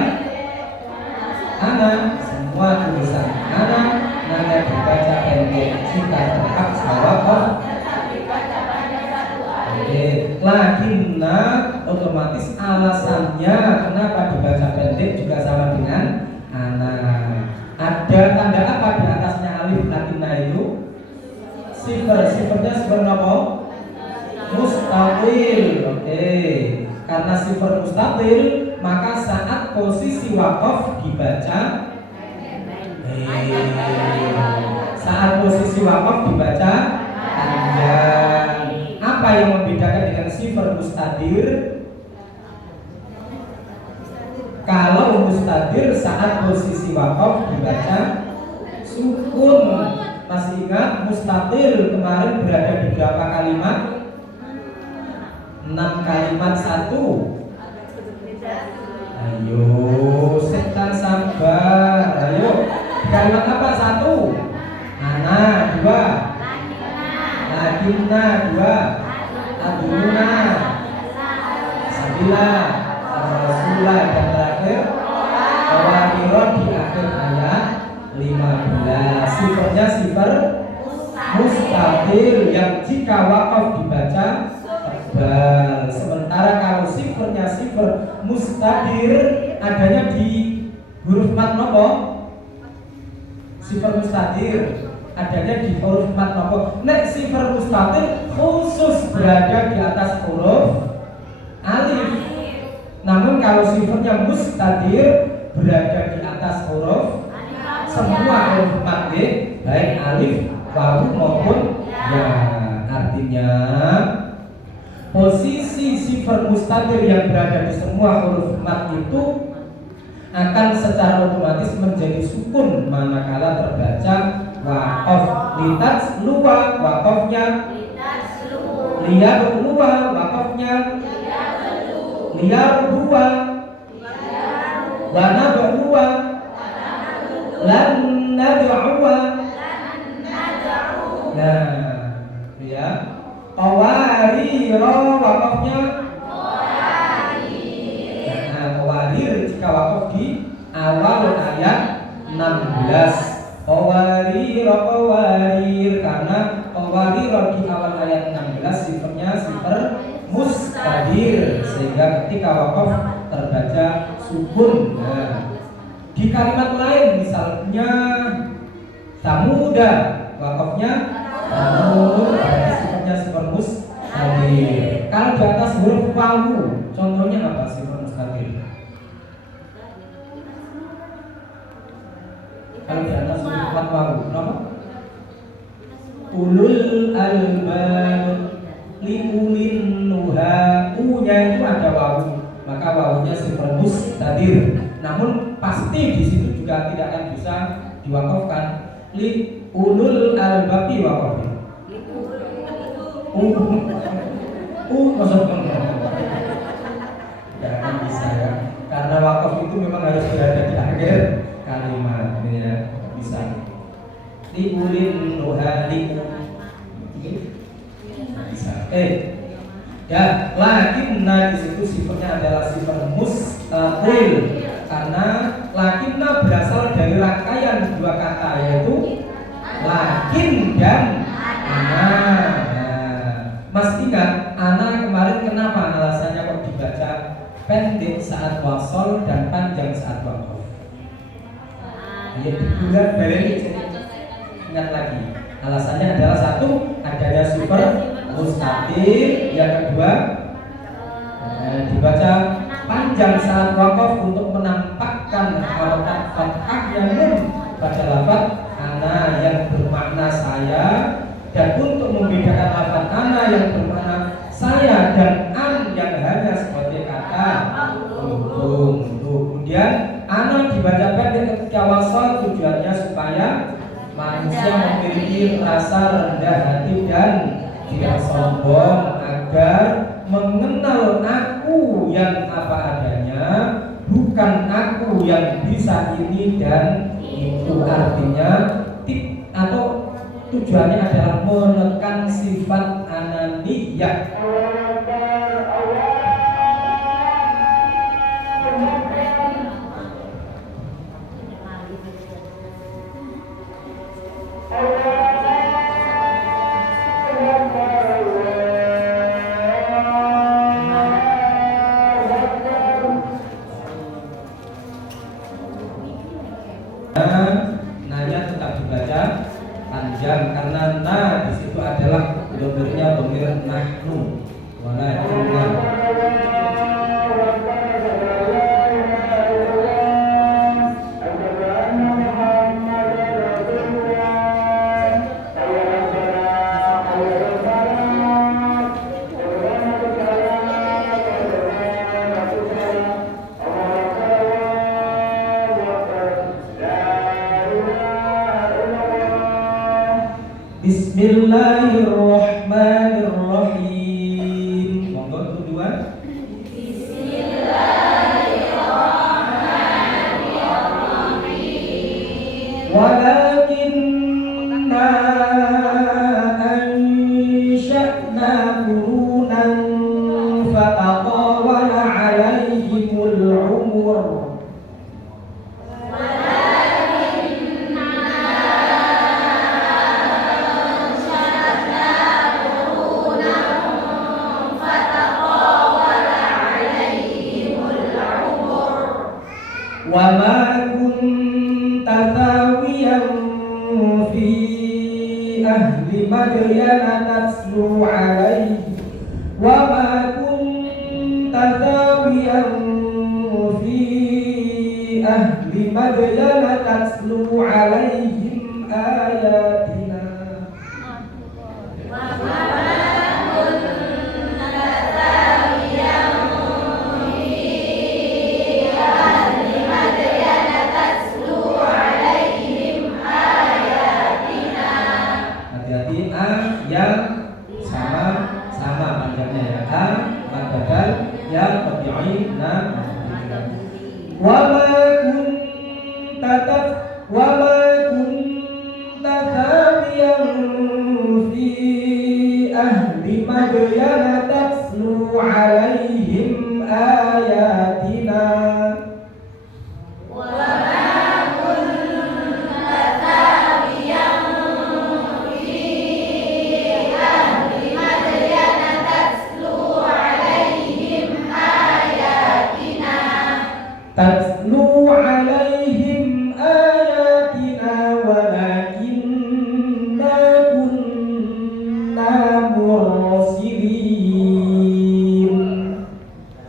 anak, semua tulisan anak nada dibaca pendek jika tetap sawabah. Lakinna otomatis alasannya kenapa dibaca pendek juga sama dengan ana. Ada tanda apa di atasnya alif lakinna itu? Sifar. Sifarnya sifar apa? Mustatil. Oke. Karena sifar mustatil, maka saat posisi wakaf dibaca saat posisi wakaf dibaca panjang. Apa yang membedakan dengan sifar mustadir? Kalau mustadir saat posisi wakaf dibaca sukun. Masih ingat mustatir kemarin berada di berapa kalimat? 6 kalimat satu. Ayo, setan sabar. Ayo, kalimat apa? Satu. Ana. Dua. Lakinna. Dua. Aduna. Sabila. Rasulullah. Dan terakhir Qawamirun di akhir ayat 15. Sifatnya sifar mustatir yang jika wakaf dibaca tebal. Sementara kalau sifatnya sifar mustadir adanya di huruf mat nopo? Sifar mustadir adanya di huruf mat nopo? Nek sifar mustatir khusus berada di atas huruf alif. Namun kalau sifatnya mustadir berada di atas huruf semua huruf mat, baik alif, wawu maupun ya. Artinya posisi sifar mustatir yang berada di semua huruf mat itu akan secara otomatis menjadi sukun manakala terbaca waqaf. Litats luwa waqafnya liyar luwa waqafnya liyar luwa wana luwa lan nad'uwa. Nah, ya. Qawarira waqafnya nah, qawarir jika waqaf di awal ayat 16. Qawarir karena qawarir di awal ayat 16 sifatnya sifar mustadir sehingga ketika waqaf terbaca sukun. Nah, di kalimat lain misalnya Samuda wakafnya Samud berarti sifatnya sifat mustadir. Kalau di atas huruf wawu contohnya apa sifat mustadir? Kalau di atas huruf wawu apa? Ulul albab liulin nuha. U-nya itu ada wawu, maka wawunya sifat mustadir. Namun pasti di situ juga tidak akan bisa diwakafkan. Li ulul albabi wakafnya. Maksudnya tidak akan bisa ya. Karena wakaf itu memang harus berada di akhir kalimat ya. Bisa. Li ulin nuhali. Bisa. Ya, lakinna di situ sifatnya adalah sifat mustatil. Karena lakinna berasal dari rangkaian dua kata yaitu lakin dan ana. Nah, Mas ingat ana kemarin kenapa alasannya kok dibaca pendek saat wasol dan panjang saat waqaf? Ya dibulat balik. Ingat lagi. Alasannya adalah satu adanya sifat mustatil, yang kedua dibaca panjang saat wakaf untuk menampakkan harokat fathah yang pada lafaz ana yang bermakna saya, dan untuk membedakan lafaz ana yang bermakna saya dan an yang hanya sebagai kata untuk. Kemudian ana dibaca pendek ketika wasal tujuannya supaya manusia memiliki rasa rendah hati dan tidak sombong, agar mengenal aku yang apa adanya, bukan aku yang bisa ini dan itu. Artinya atau tujuannya adalah menekan sifat ananiyah. karena na di situ adalah domirnya domir nahnu, walakinna. Bismillahirrahmanirrahim. Monggo tujuan. Bismillahirrahmanirrahim. Walakinna ansha'na qurunan fataqawala 'alaihimul 'umur. Wa ma kunta thawiyan fi ahli madyana tatlu alaihi wa ma kunta thawiyan fi ahli madyana tatlu alaihim ayatina yang sama panjangnya ya, mad badal yang tabi'i na wa ma kunta thawiyan fi ahli madyana tatlu alaihim ayatina tatlu alaihim ayatina walakinna kunna mursilin.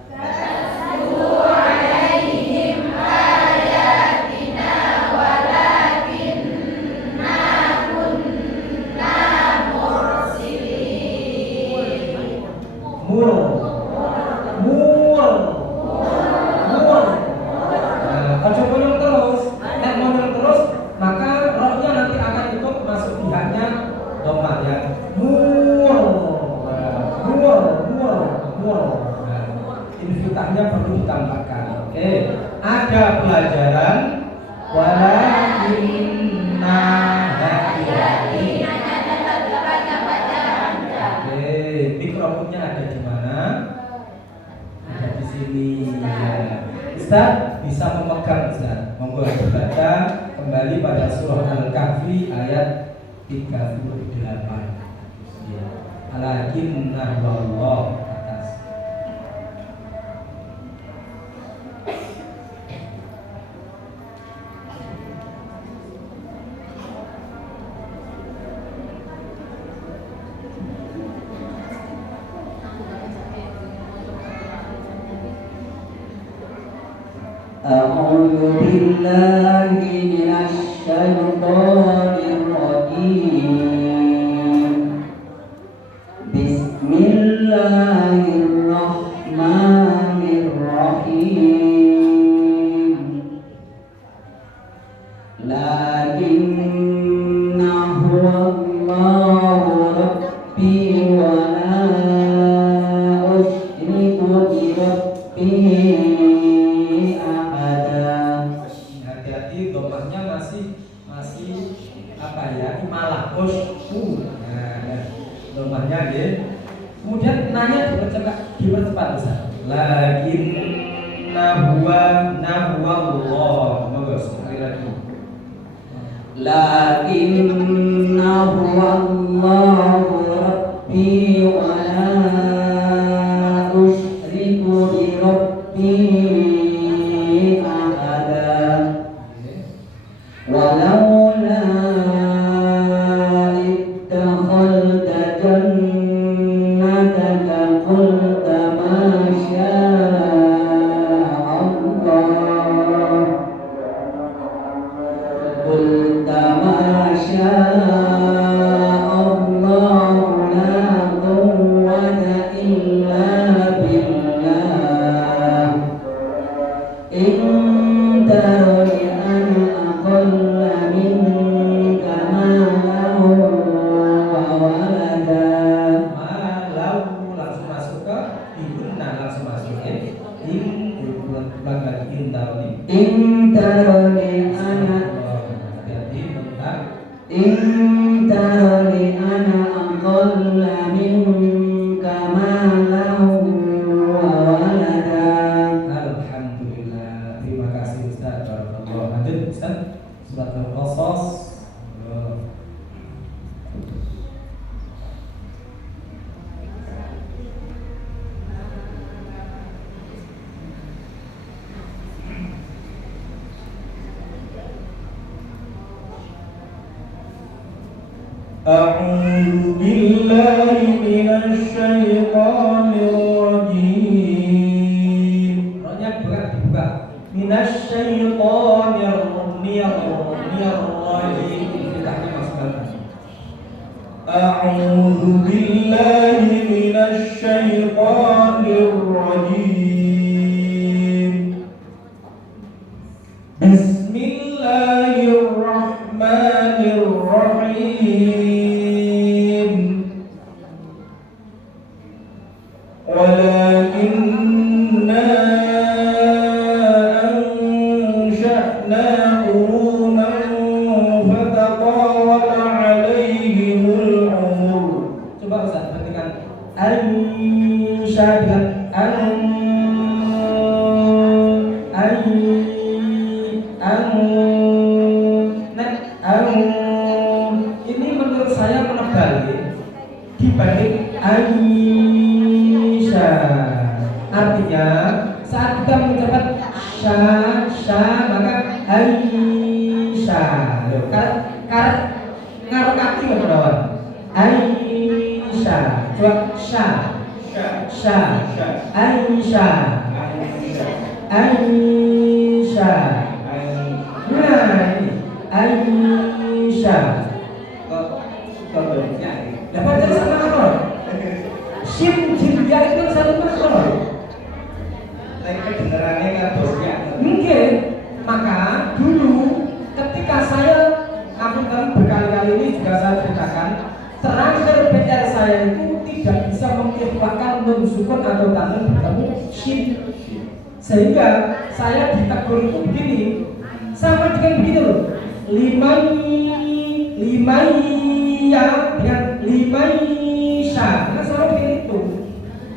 Tatlu alaihim ayatina walakinna kunna mursilin. Kalau ngomong terus, maka rohnya nanti akan ikut masuk pihaknya domah ya. Infitahnya perlu ditambahkan. Oke, ada pelajaran walakinna hati-hati. Oke, mikrofonnya ada di mana? Ada di sini. Ya. Ustaz bisa memegang Ustaz. Monggo dibaca kembali pada surah Al-Kahfi ayat 38. Ya. Alakinna wallahu atas. أعوذ بالله من الشيطان الرجيم بسم الله الرحمن الرحيم لكن هو الله ربي ولا أشرك بربي domahnya ya. Kemudian nanya dipercepat Ustaz. Lakinna huwa Allah. Monggo sekali lagi. Lakinna huwa Allahu Rabbi wa la usyriku bi Rabbi ahada. Walaula ulang lagi intaroni. Intaroni ana Hati-hati tentang Intaroni ana aqalla minka malan wa walada. Alhamdulillah. Terima kasih Ustaz. Barakallahu. Lanjut Ustaz. Surat Al-Qasas. أعوذ بالله من الشيطان الرجيم Rohnya dibuka. Minasyaitonir rajim. Fitahnya masukkan. A'udzu billahi minasyaitonir rajim. Bismillahirrahmanirrahim. Walakinna ansha'na qurunan fatatawala 'alaihimul umur. Coba Ustaz perhatikan ansya dengan ini menurut saya menebal dibanding Aisyah. Artinya saat kita mengucapkan sya maka Aisyah. Karat ngaruh kaki melawan Aisyah. Coba sya Aisyah. Nah ini Aisyah. Dapat jadi sama makhluk. Shin jin ya itu satu makhluk. Tapi kedengarannya kan bosnya. Mungkin maka dulu ketika saya berkali-kali ini juga saya ceritakan terakhir PR saya itu tidak bisa mengikhlaskan nun sukun atau tangan bertemu shin, sehingga saya ditegur itu begini sama dengan begini loh, limai ya dengan limaisha, karena sama dengan itu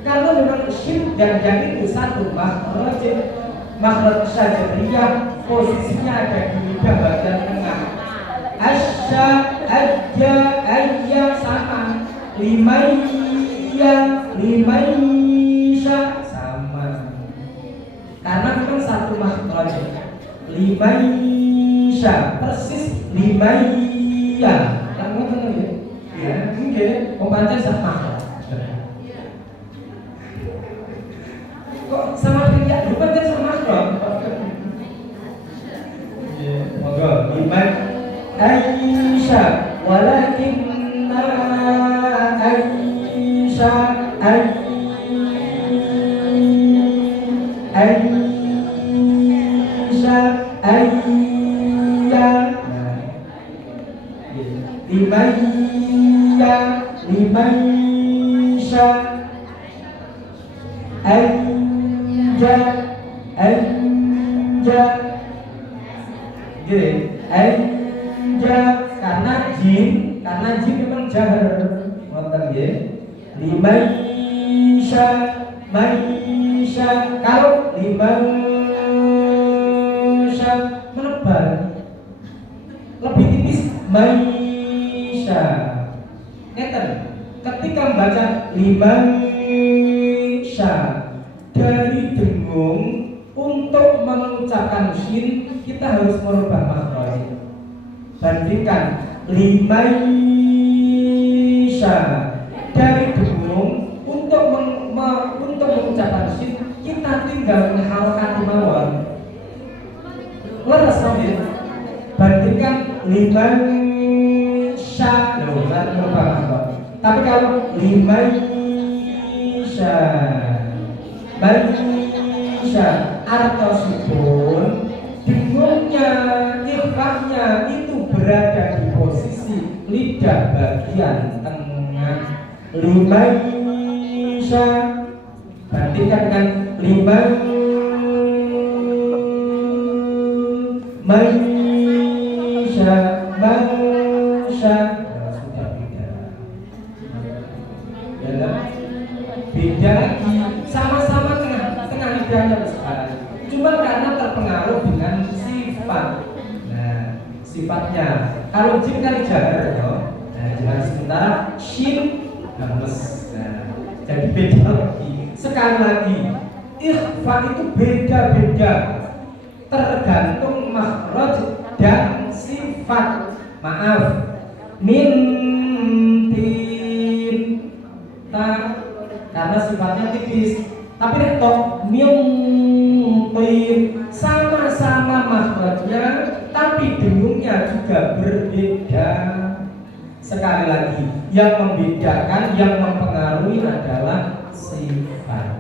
karena memang shin dan yang itu satu makhraj syajariyah, posisinya ada di lidah bagian tengah. Asya, aja, ayya sama, limaisha sama. Karena memang satu makhraj. Limaisha persis limayya. Kamu tenang ya? Ya, mungkin pembaca sama. Kok sama dengan ya? Bukan sama dong. Monggo, liman Aisyah, walakinna Aisyah limaisha anja karena jin memang jahar ngoten nggih. Limaisha maisha, kalau limaisha menebal lebih tipis maisha. Ngeten, ketika membaca limaisha dari dengung untuk mengucapkan shin kita harus merubah makhraj. Bandingkan limaisha dari dengung untuk mengucapkan shin kita tinggal mengharokati mawon. Leres sambil bandingkan limaisha merubah makhraj. Tapi kalau limaisha artosipun dengungnya, ikhfahnya itu berada di posisi lidah bagian tengah. Limaisha bandingkan dengan limaisha mansya mansya sudah beda. Ya kan? Beda lagi, sama-sama tengah lidahnya sekali. Cuma karena terpengaruh dengan sifat. Nah, sifatnya. Kalau jim kan jar, ya. Nah, jar sementara shin hamas. Nah, jadi beda lagi. Sekali lagi, ikhfa itu beda-beda tergantung makhraj dan sifat. Maaf, min tin ta karena sifatnya tipis. Tapi nek tok min tin sama-sama makhrajnya tapi dengungnya juga berbeda. Sekali lagi, yang membedakan, yang mempengaruhi adalah sifat.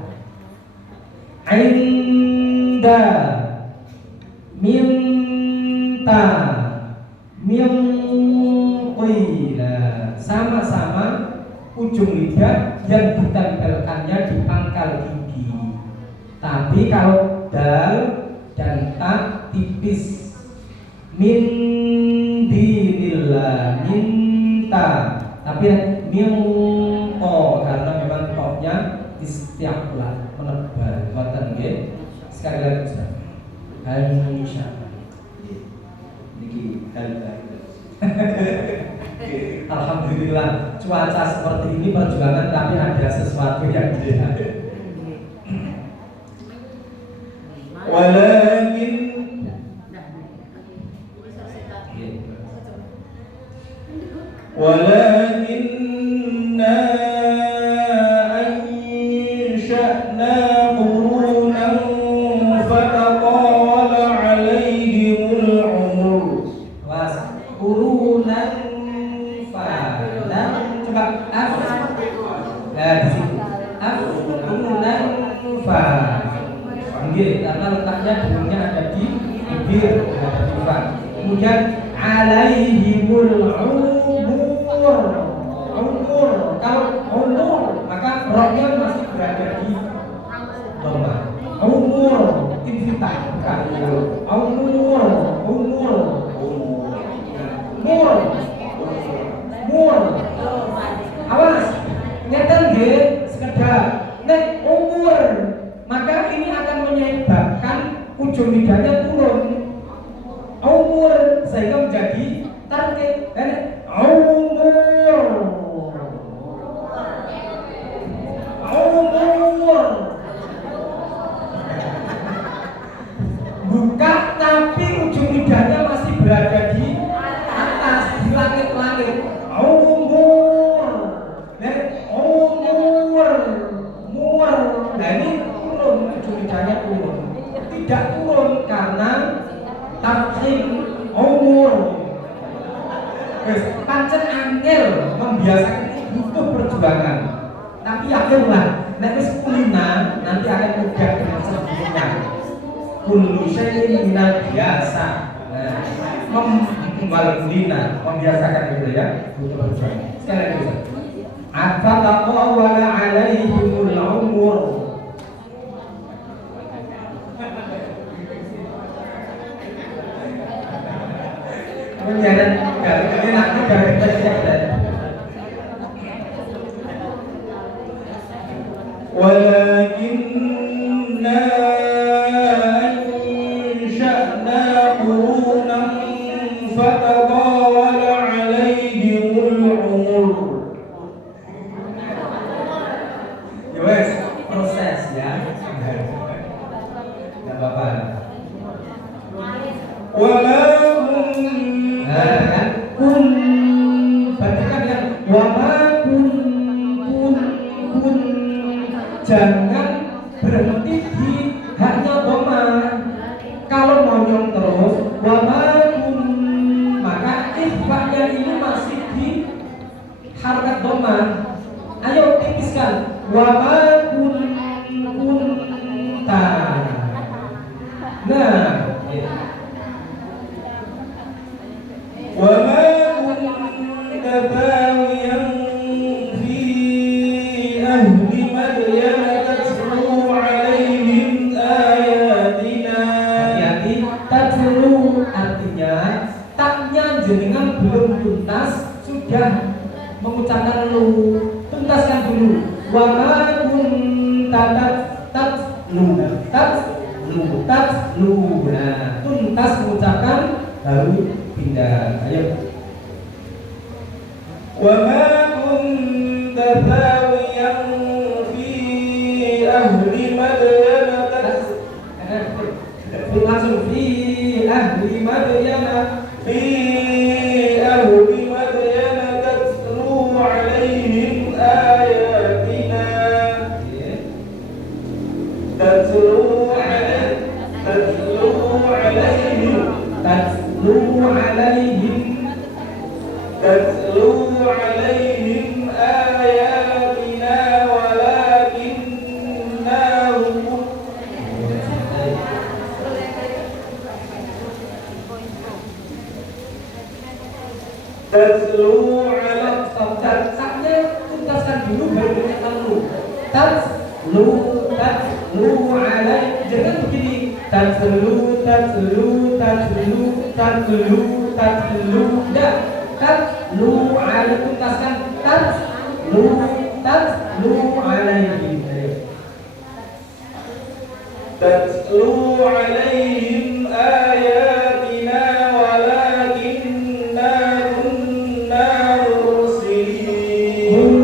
Inda minta minqila sama-sama ujung lidah yang ditempelkannya di pangkal gigi. Tapi kalau dal dan ta tipis. Min dinillah minta, tapi minqo karena memang toknya istiqlal menebar. Buatan nggih. Sekali lagi Ustaz. Insyaallah. Niki hal Alhamdulillah cuaca seperti ini perjuangan tapi ada sesuatu yang beda. walakin walakinna ansha'na qurunan fatatawala 'alaihimul 'umur. Was urunan falam coba af. Nah, di situ af urunan fa. Nggih, karena letaknya dengungnya ada di bibir, ada di fa. Kemudian alaihimul umur. Umur. Kalau umur maka roknya masih berada di dhamma. Umur infitah bukan umur. Umur. Mur. Mur. Awas. Ngeten nggih sekedar nek umur maka ini akan menyebabkan ujung lidahnya turun. Umur sehingga menjadi tarkib. Umur. Umur. Buka tapi ujung lidahnya masih berada di atas, di langit-langit. Umur. Umur. Mur. Nah ini turun, ujung lidahnya turun. Tidak turun karena tafkhim umur. Pancen angel membiasakan ini butuh perjuangan. Tapi yakinlah, nek wis kulina nanti akan mudah dengan sendirinya. Kullu syai'in minal biasa. Kulina membiasakan itu ya, butuh perjuangan. Sekali lagi. Afataqawala 'alaihimul umur. Kemudian ini nanti dari kita walakinna ansha'na qurunan fatatawala 'alaihimul 'umur. ya wes proses ya. Enggak apa-apa. Wala Kan kun berarti kan yang wama kun jangan berhenti di haknya dhamma. Kalau monyong terus wama kun maka ikhfa'nya ini masih di harakat dhamma. Ayo tipiskan wama kunta. Nah وما كنت ثاويا في أهل مدين تتلو عليهم آياتنا. hati-hati tatlu sudah mengucapkan lu, tuntaskan dulu. Wa ma kunta tatlu. Nah, tuntas mengucapkan baru pindah. Ayo. Wa ma kunta thawiyan fi ahli Madyan langsung fi ahli Madyan fi ahli Madyan tatlu alaihim ayatina tatlu alaihim ayatina walakinna tatlu ala saatnya tuntaskan dulu baru mengucapkan lu. Tatlu alai, jangan begini. Tatlu enggak. Tatlu alai, tuntaskan. Tatlu alaihim. tatlu alaihim ayatina walakinna kunna mursilin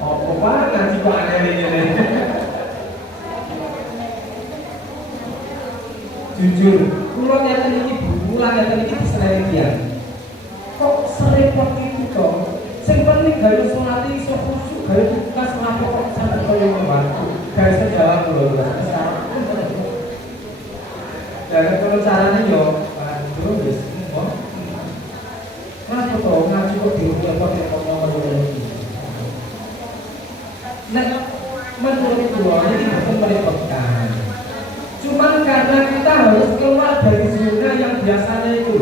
Apa banget sih kok aneh-aneh. Jujur, kula nyata iki Bu, kula nyata iki diselengkian. Kok serepot itu kok? Sing penting gawe salat iso khusyuk, gawe tugas lapor kok sampe koyo membantu. Gawe sejawab lho, dan kalau caranya yo, aduh wis kok. Kenapa kok ngaji kok direpot-repot ngomong-ngomong. Nah, menurut gua ini bukan merepotkan. Cuman karena kita harus keluar dari zona yang biasanya itu.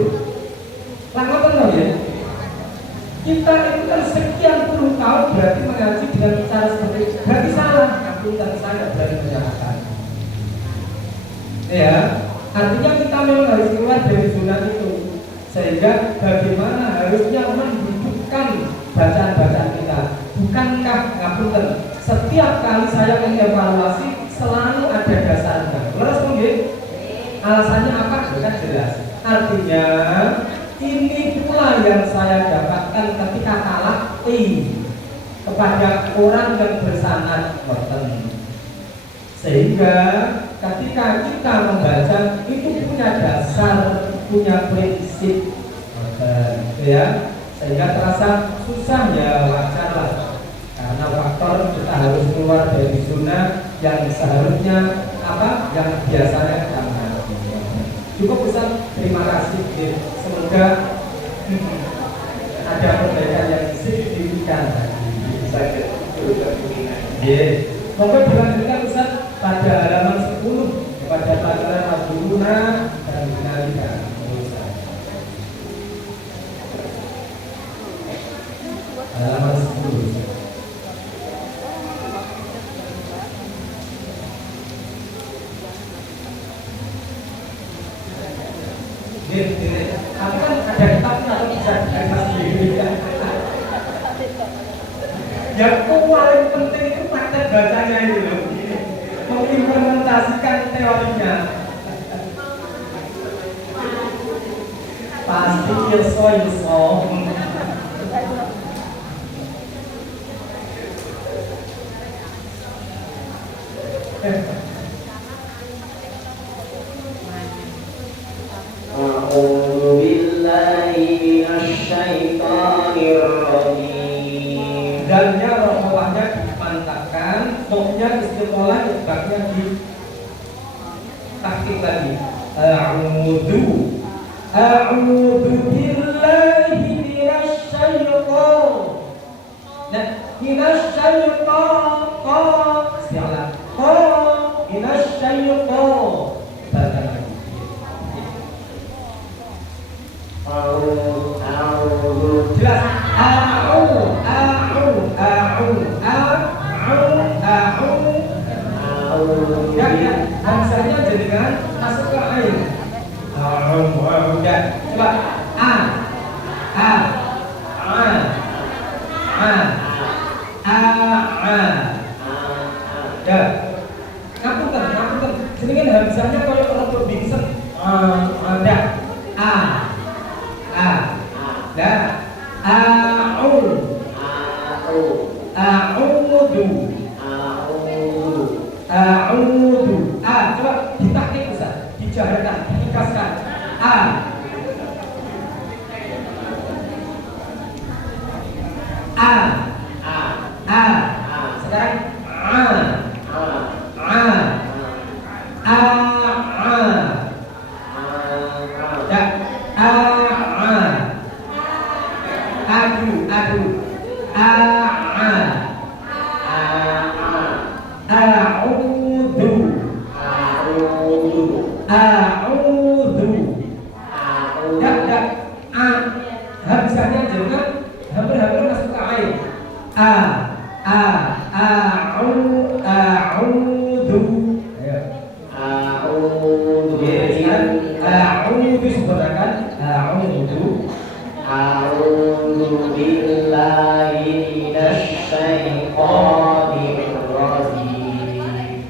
Lama benar ya? Kita itu kan sekian puluh tahun berarti mengaji dengan cara seperti itu. Berarti salah. Aku dan saya berani menyatakan. Ya, artinya kita memang harus keluar dari zona itu. Sehingga bagaimana harusnya menghidupkan bacaan-bacaan kita. Bukankah ngapunten? Setiap kali saya mengevaluasi selalu ada dasarnya. Terus mungkin alasannya apa? Bukan jelas. Artinya ini pula yang saya dapatkan ketika kalah kepada orang yang bersanad boten. Sehingga ketika kita membaca itu punya dasar, punya prinsip, ya. Sehingga terasa susah ya wajar lah. Karena faktor kita harus keluar dari zona yang seharusnya apa? Yang biasanya kita mengerti. Cukup besar, terima kasih. Semoga ada perbaikan yang signifikan. Semoga dilanjutkan Ustaz pada halaman 10 pada pelajaran Madhuruna dan Nalika. Halaman 10. Tapi kan ada kitabnya atau bisa diterima sendiri. Yang paling penting itu praktek bacanya itu loh. Mengimplementasikan teorinya. Pasti iso. A'udzu billahi minasyaitonir rajim. Dalnya rohawahnya dipantapkan, toknya istiqolah, ibaknya di tahqiq lagi. A'udzu billahi minasyaiton. Nah, minasyaiton. Istiqolah. Minasyaiton. Baca lagi. Jelas. jenengan masuk ke air. Udah. Coba a a ya. Ngapunten. Jenengan hamzahnya kalau rada bingsen. Ada a. Dah. A'udu. Coba ditahqiq Ustaz, dijaharkan, dikaskan. Sekarang habisnya jangan hampir masuk ke air. A'udhu. A'udhu sebenarnya A'udzu billahi minasy syaithanir rajim.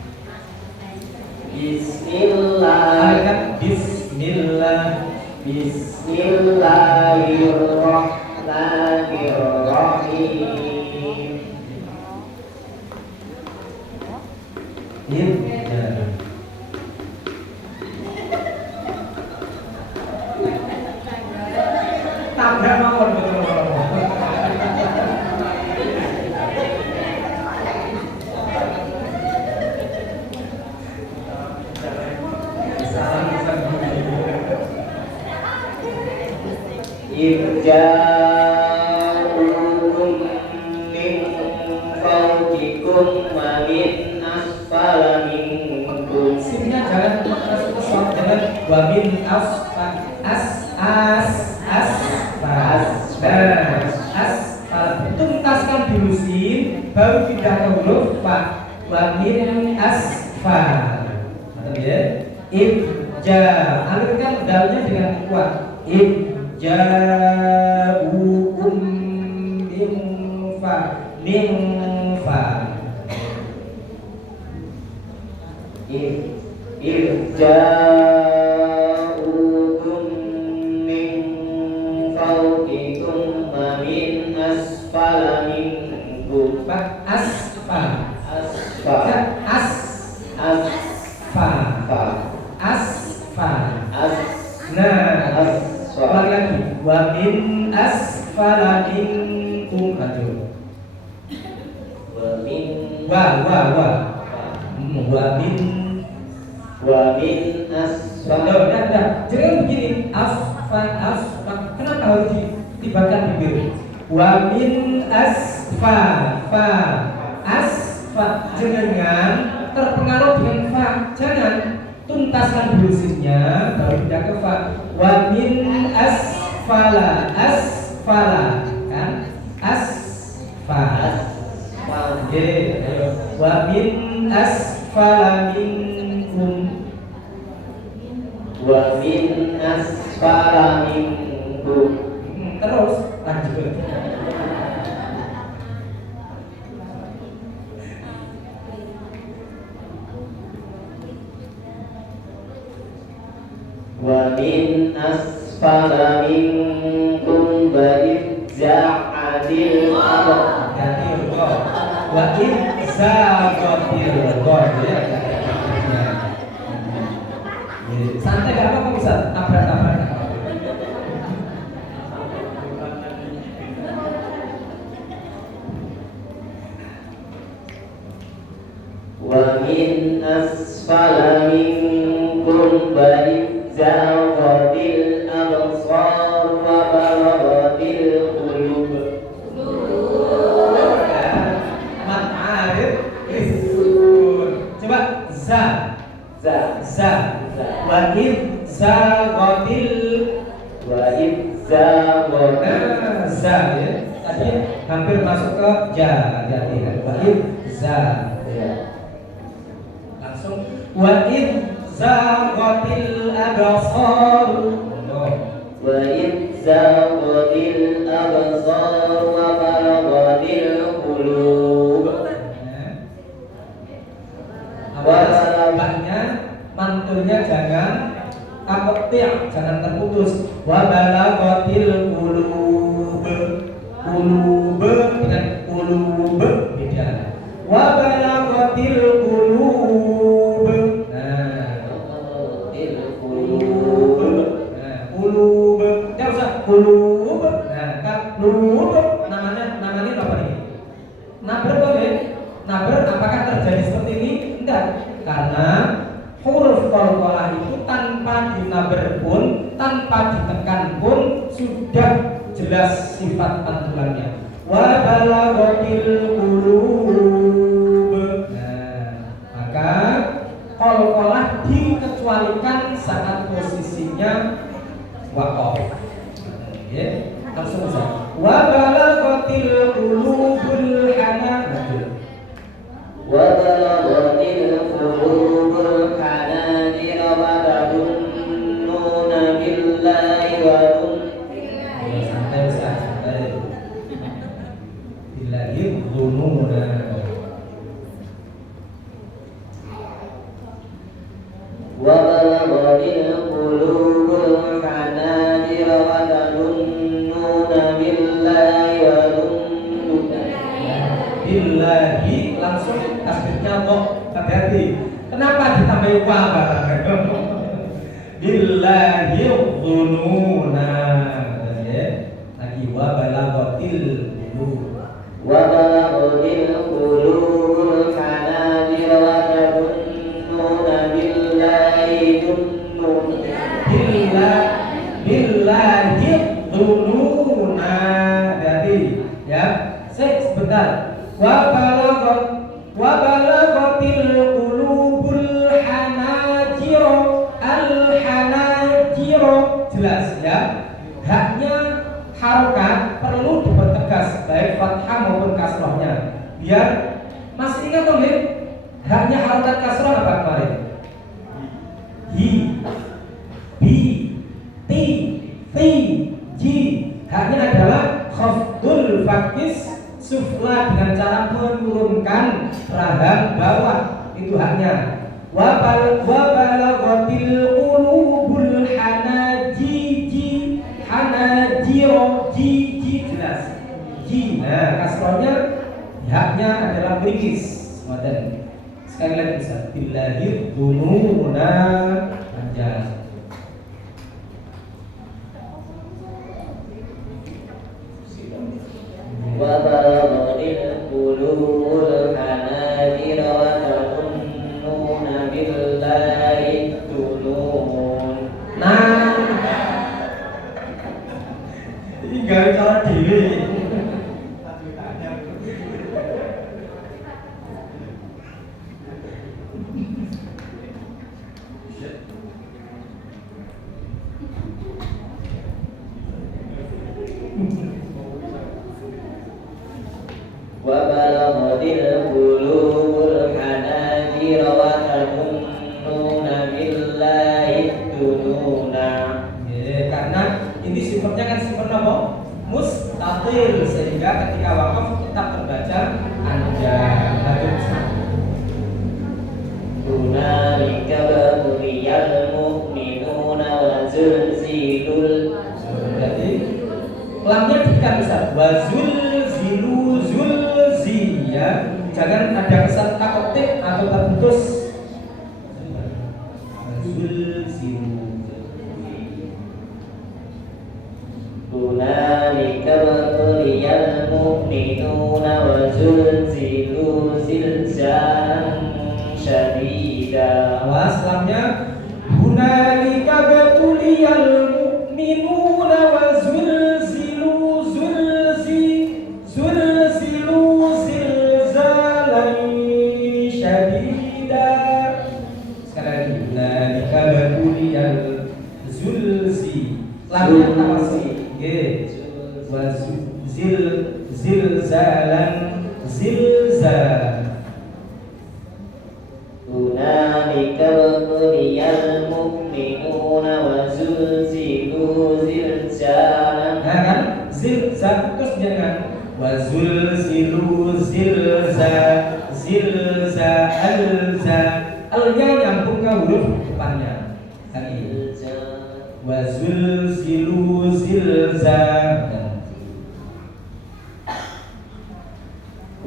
Bismillahirrahmanirrahim. Tabrak mawon betul. Irja'ukum min fawqikum wa min asfala minkum. Simnya jangan masuk ke soal, jangan wa min tuntaskan dulu sin, baru pindah ke huruf fa. Wa min asfal. Mantap ya. Ibja, alirkan dalnya dengan kuat. Ja'ukum min fa. Irja'ukum min fawqikum wa min asfala minkum. Lagi lagi. Wa min asfala minkum. Wa min asfala. Jangan begini. Kenapa harus ditibakan bibir? Wa min asfa. Jangan terpengaruh dengan fa. Jangan. Tuntaskan dulu sinnya, baru pindah ke fa. Wa min asfala kan? Asfala. Ayo. Wa min asfala minkum. Wa min asfala minkum. Terus lanjut. Wa min asfala minkum ba'idja'adil ardh. Wa idzaqatil ardh. Santai gak apa-apa bisa tabrak-tabrak. Wa min asfala minkum ba'idja'adil absar wa balaghatil qulub. Coba za. Wa idzaqatil za ya. Tadi hampir masuk ke ja. Jadi wa idza. Langsung wa zaghatil absar. Wa idh zaghatil absar wa balaghatil qulub. Awalnya mantulnya jangan kakotir, jangan terputus. Wa balaghatil qulub. Qulub dengan qulub beda. Wa balaghatil qulub. Qulub. Qulub. Enggak usah qulub. Qulub namanya apa nih? Nabrak apa ya? Nabrak apakah terjadi seperti ini? Enggak. Karena huruf qalqalah itu tanpa dinabrak pun, tanpa ditekan pun sudah jelas sifat pantulannya. Wa balaghatil qulub. Maka qalqalah dikecualikan saat posisinya waqaf. Ya, langsung saja. Wa balaghatil qulubul hanajir. Wa balaghatil qulubul hanajir wa tadunnuna billahi wa santai. Billahi dhununa. wa balaghatil qulubul hanajir wa tadunnuna billahi wa dunnuna. Billahi langsung tasbihnya kok hati-hati. Kenapa ditambahi wa barang? Billahi dhununa. Lagi wa balaghatil qulub. Wa balaghatil qulubul hanajir wa tadunnuna billahi dunnuna. Billahi dhununa. Jadi ya, sebentar. Wa balaghatil qulubul hanajir. Al-hanajir jelas ya. Haknya harokat perlu dipertegas baik fathah maupun kasrohnya biar masih ingat dong ya, haknya harokat kasroh apa kemarin? Hi, bi, ti, ji. Haknya adalah khafdul fakis sufla dengan cara menurunkan rahang bawah, itu haknya. Wa balaghatil qulubul hanajiji. Hanajiro ji jelas ji. Nah kasrohnya haknya adalah berikis. Sekali lagi bisa billahi dhununa panjang. Wa balaghatil qulubul hanajir wa tadunnuna billahi dunun. Nah ini gak cara diri. Wa balaghatil qulubul hanajir wa tadunnuna billahi dununa. Karena ini sifatnya kan sifat apa? Mustatil, sehingga ketika wakaf tetap terbaca anjang. Hunalika batuliyal mu'minuna wa zulzilul. Jadi lamnya ditekan besar. Wazul zulzi ya. Jangan ada kesan takotik atau terputus. Hunalika batuliyal mu'minuna wa zulzilu zilzalan syadida. Awas lamnya. Hunalika batuliyal mu'minuna wa zulzilu zilzalan syadida. Sekali lagi. Hunalika batuliyal zulzi. Lamnya tawasi. Wa zilzalan zilzal. Hunalika Hunalika batuliyal mu'minuna wa zulzilu zilzalan. Nah kan, zilzal terus jangan wa zulzilu zilza zilza alza. Alnya nyambung ke huruf depannya. Tadi wa zulzilu zilza.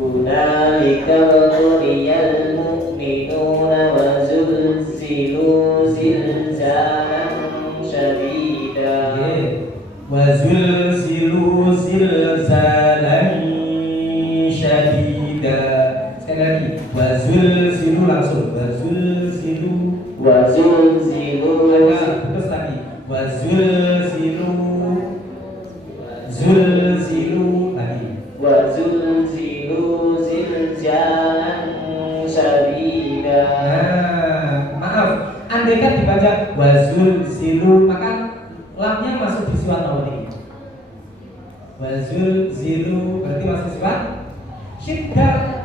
Hunalika batuliyal mu'minuna wa zulzilu zilzalan syadida. Wa zulzilu zilzalan syadida. Sekali lagi, wa zulzilu langsung, wa zulzilu Wa zulzilu terus lagi, wa zulzilu zulzilu lagi. wa zulzilu zilzalan syadida. Maaf, andaikan dibaca wa zulzilu maka lamnya masuk di surat awal. Wa zulzilu berarti masuk surat syiddah.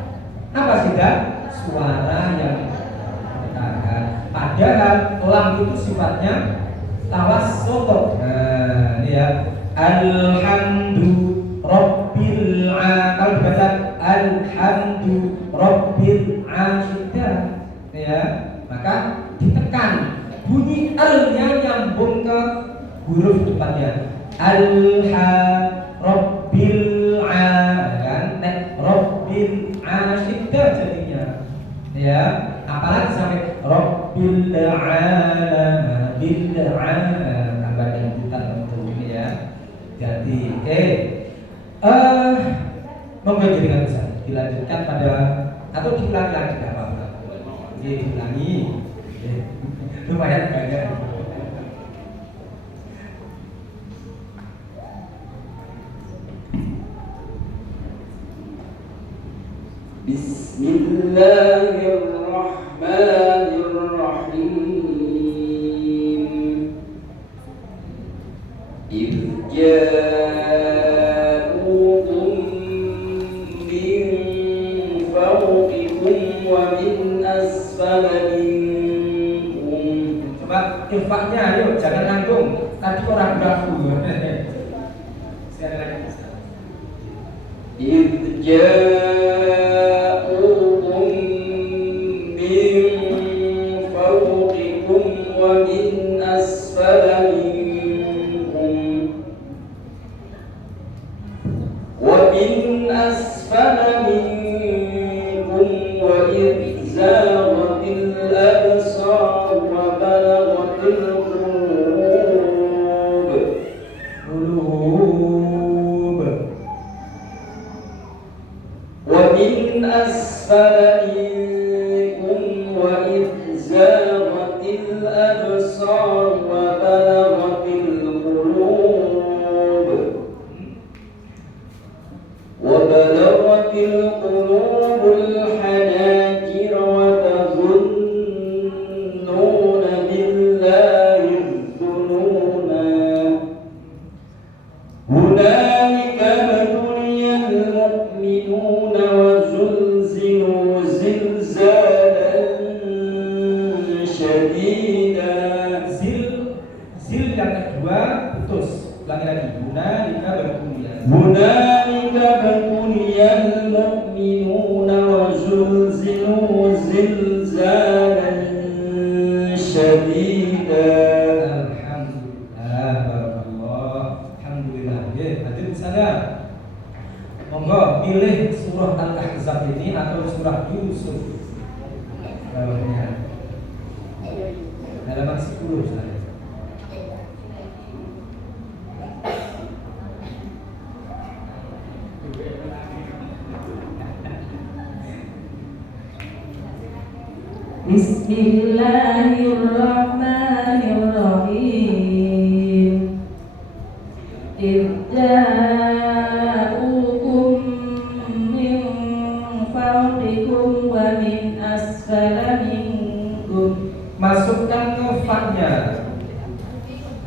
Apa syiddah? Suara yang bergetar. Padahal lam itu sifatnya tawassut. Nah, ini ya. Alhamdu rabbil a. Kalau dibaca alhamdu rabbil asyiddah ya, maka ditekan bunyi al-nya nyambung ke huruf depannya. Alha rabbil a kan, rabbil asyiddah jadinya ya. Apalagi sampai rabbil ala bil ala tambah yang kita tentu ya. Jadi monggo jenengan bisa dilanjutkan pada atau diulangi lagi tidak apa-apa. Diulangi. Lumayan banyak. Bismillahirrahmanirrahim. Idh ja'ukum min fawqikum wa min asfala minkum. Coba infaknya ayo jangan nanggung. Tadi orang baku. Sekali lagi. Idh ja'ukum min fawqikum wa min asfala minkum wa min asfala minkum wa idh zaghatil absar wa balaghatil qulub wa min asfala minkum wa idh zaghatil absar wa balaghatil qulubul hanajir wa tazunnuna billahi dhununa. Hunalika batuliyal mu'minuna wa zulzilu zilzalan syadida. Zil yang kedua putus. Ulangi lagi. Hunalika batuliyal mu'minuna wa zulzilu zilzalan syadida. Alhamdulillah, barakallah. Alhamdulillah. Hadir sana. Monggo pilih surah Al-Ahzab ini atau surah Yusuf. Halaman 10 saya. Bismillahirrahmanirrahim. Idh ja'ukum min fawqikum wa min asfala minkum. Masukkan ke fa-nya.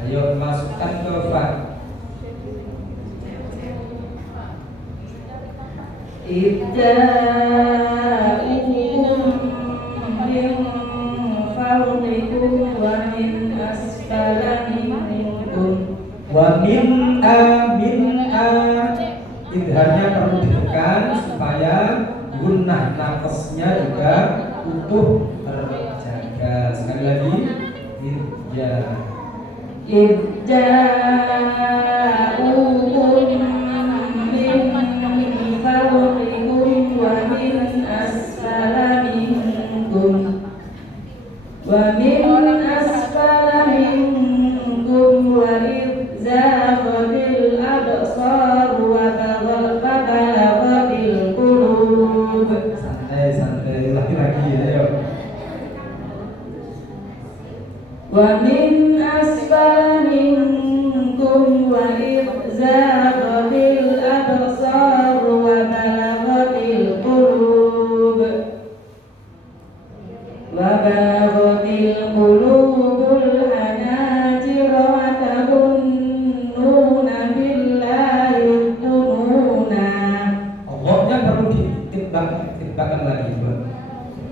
Ayo masukkan ke fa. Idh ja'ukum min asfala minkum. Wa min a idharnya perlu ditekan supaya gunnah nafasnya juga utuh terjaga. Sekali lagi Irja'ukum min fawqikum wa min asfala minkum wa min asfala minkum wa idzaqatil absar wa balaghatil qulub. santai lagi ayo. Wa min asfala minkum wa idzaqatil absar wa balaghatil qulub qulubul hanajir wa tabunnuna billahi tununa. Allahnya perlu ditibakkan lagi.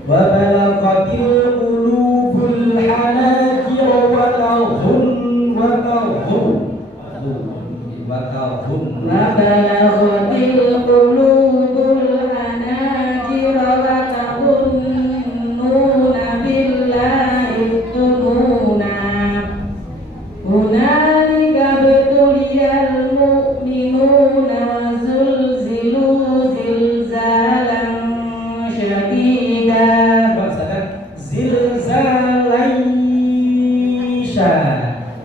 Wa balaghatil qulubul hanajir wa tahum Wa balaghatil qulubul hanajir wa tabunnuna billahi tununa. Hunalika btuliyal mu'minuna wa zulzilu zilzalan syadida.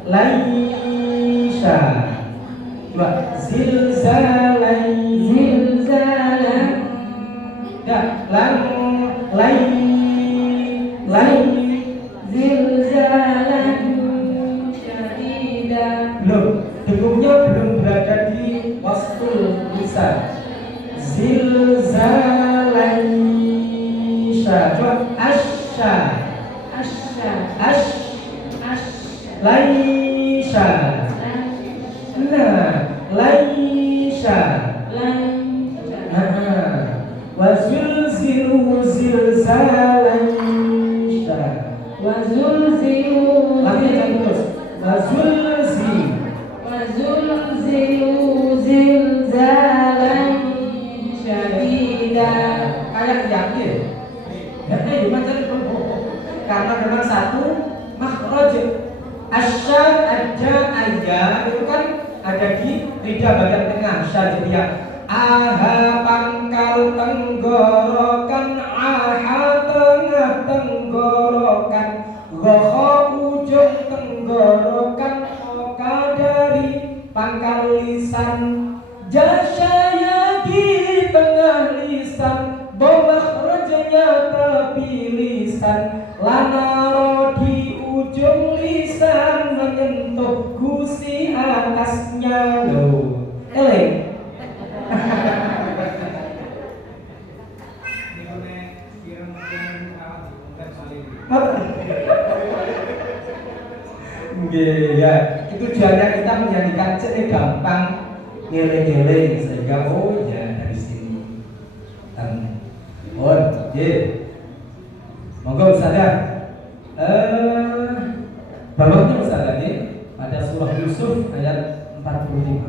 Laisha zilzalan zilzalan syadida. Dengungnya belum berada di wasful lisan. Zilzalan coba asya laisha. Nah, laisha. Wa zulzilu zilzalan Wa zulzilu zilzalan syadida. Kayak yakin. Karena memang satu makhraj. Asya ayya itu kan ada di lidah bagian tengah syadiyah. Aha pangkal tenggorokan, aha tengah tenggorokan, ghoho ujung tenggorokan, oka dari pangkal lisan, jasaya di tengah lisan, makhrajnya tepi lisan, lanaro di ujung lisan menyentuh gusi atasnya. Loh, ya, itu tujuannya kita menjadikan cek gampang ngele-ngele sehingga oh ya dari sini. Monggo Ustazah. Bawahnya Ustazah ini pada surah Yusuf ayat 45.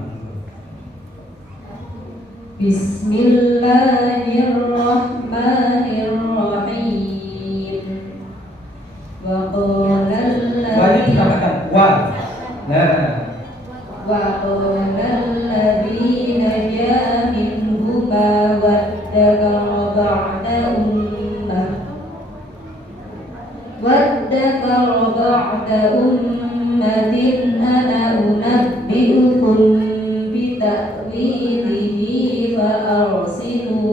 Bismillahirrahmanirrahim. Wa qala alladhina ja minhuma waddakara ba'da ummatin ana unabbi'ukum bita'wilihi fa'arsilu.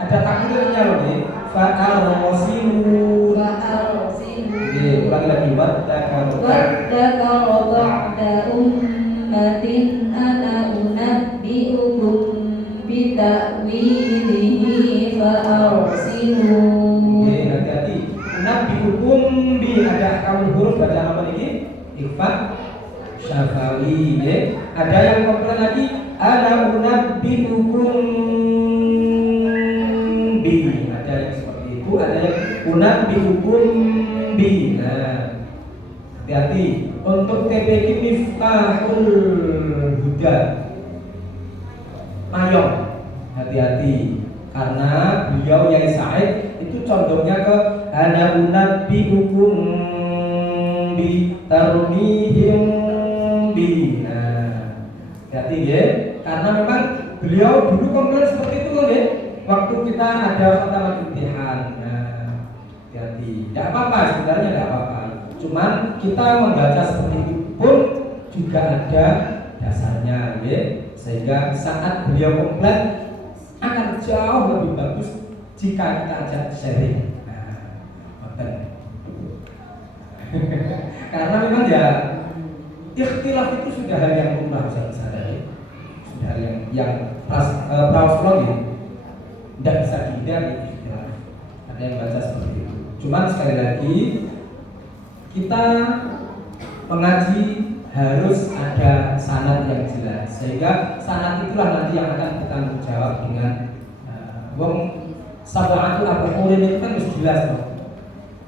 Ada takdirnya loh nih. Fa'arsilu. Ulangi lagi. Waddakara ba'da ummatin ana unabbi'ukum bita'wilihi fa'arsilu. Hati-hati. Unabbi'ukum bi ada kamu huruf baca apa ini? Ikhfa syafawi. Ada yang komplain lagi. Ana unabbi'ukum bi. Ada yang seperti itu. Bu, ada yang unabbiukum bi. Nah, hati-hati untuk TPQ Miftahul Huda Mayong, hati-hati karena beliau Yai Said itu condongnya ke ana unabbiukum bi tarmihim bi. Nah, hati-hati ya, karena memang beliau dulu komplain seperti itu kan ya, waktu kita ada khatamat imtihan. Nah, hati-hati, tidak apa-apa sebenarnya, tidak apa-apa, cuman kita membaca seperti itu pun juga ada dasarnya ya, sehingga saat beliau komplain akan jauh lebih bagus jika kita ajak sharing. Nah, karena memang ya ikhtilaf itu sudah hal yang lumrah, saya sadari, sudah hal yang prauslogi, tidak bisa dihindari ikhtilaf. Ada yang baca seperti itu. Cuman sekali lagi kita mengaji harus ada sanad yang jelas, sehingga sanad itulah nanti yang akan bertanggung jawab dengan sab'atul abhurin itu kan harus jelas loh.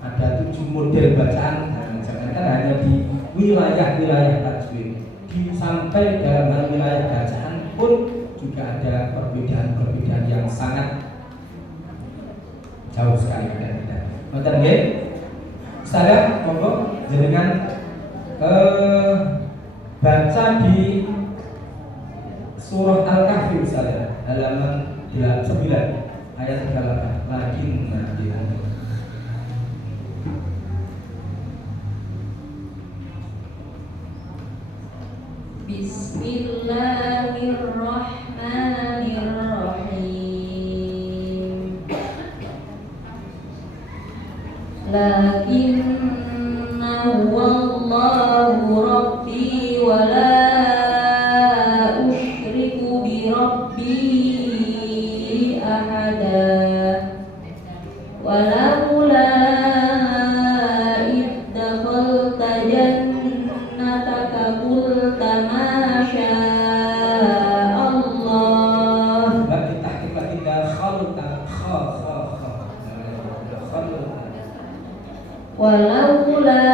Ada 7 model bacaan, jangankan hanya di wilayah-wilayah tajwid, sampai dalam hal wilayah bacaan pun juga ada perbedaan-perbedaan yang sangat jauh sekali berbeda. Nonton nggih? Saya monggo jenengan baca di surah Al-Kahfi misalnya halaman 9 ayat 38 lagi nanti. Bismillahirrahmanirrahim. Lakinna huwallahu rabbi wa la usyriku bi rabbi ahada. Walaula id dakhalta jannataka qulta ma syaa Allah. Bagi tahqiq lagi dakhalta kha. Walaula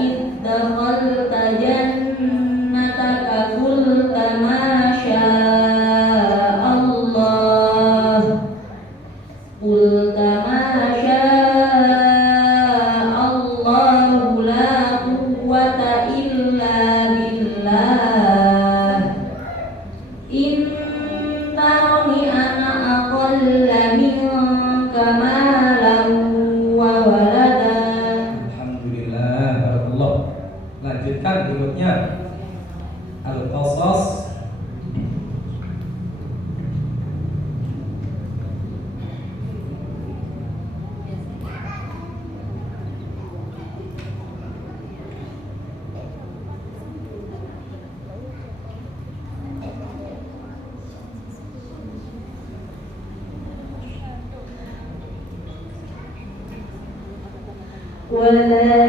id dakhalta jannataka qulta ma syaa Allah. Qulta ma syaa Allah la quwwata illa billah. In tarani ana aqalla minka malan wa walada. Alhamdulillah, barakallah. Lanjutkan berikutnya Al-Qasas.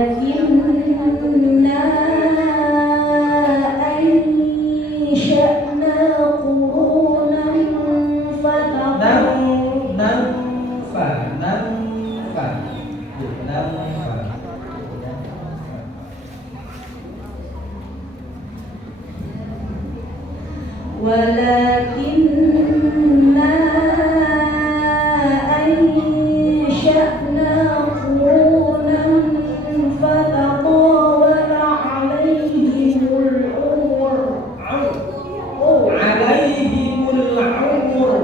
Walakinna ansha'na qurunan Walakinna ansha'na qurunan fatatawala alaihimul umur. Alaihimul umur.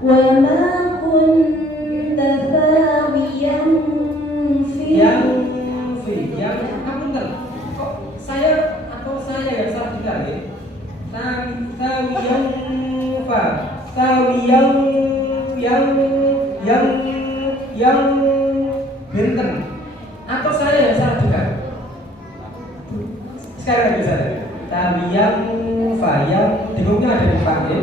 Wa ma kunta thawiyan Yang apunten. Kok saya atau saya yang salah dengar ya? Yang benten, atau saya yang salah dengar? Sekarang lagi saya tawiyang fayang dengungnya ada di Pak ya?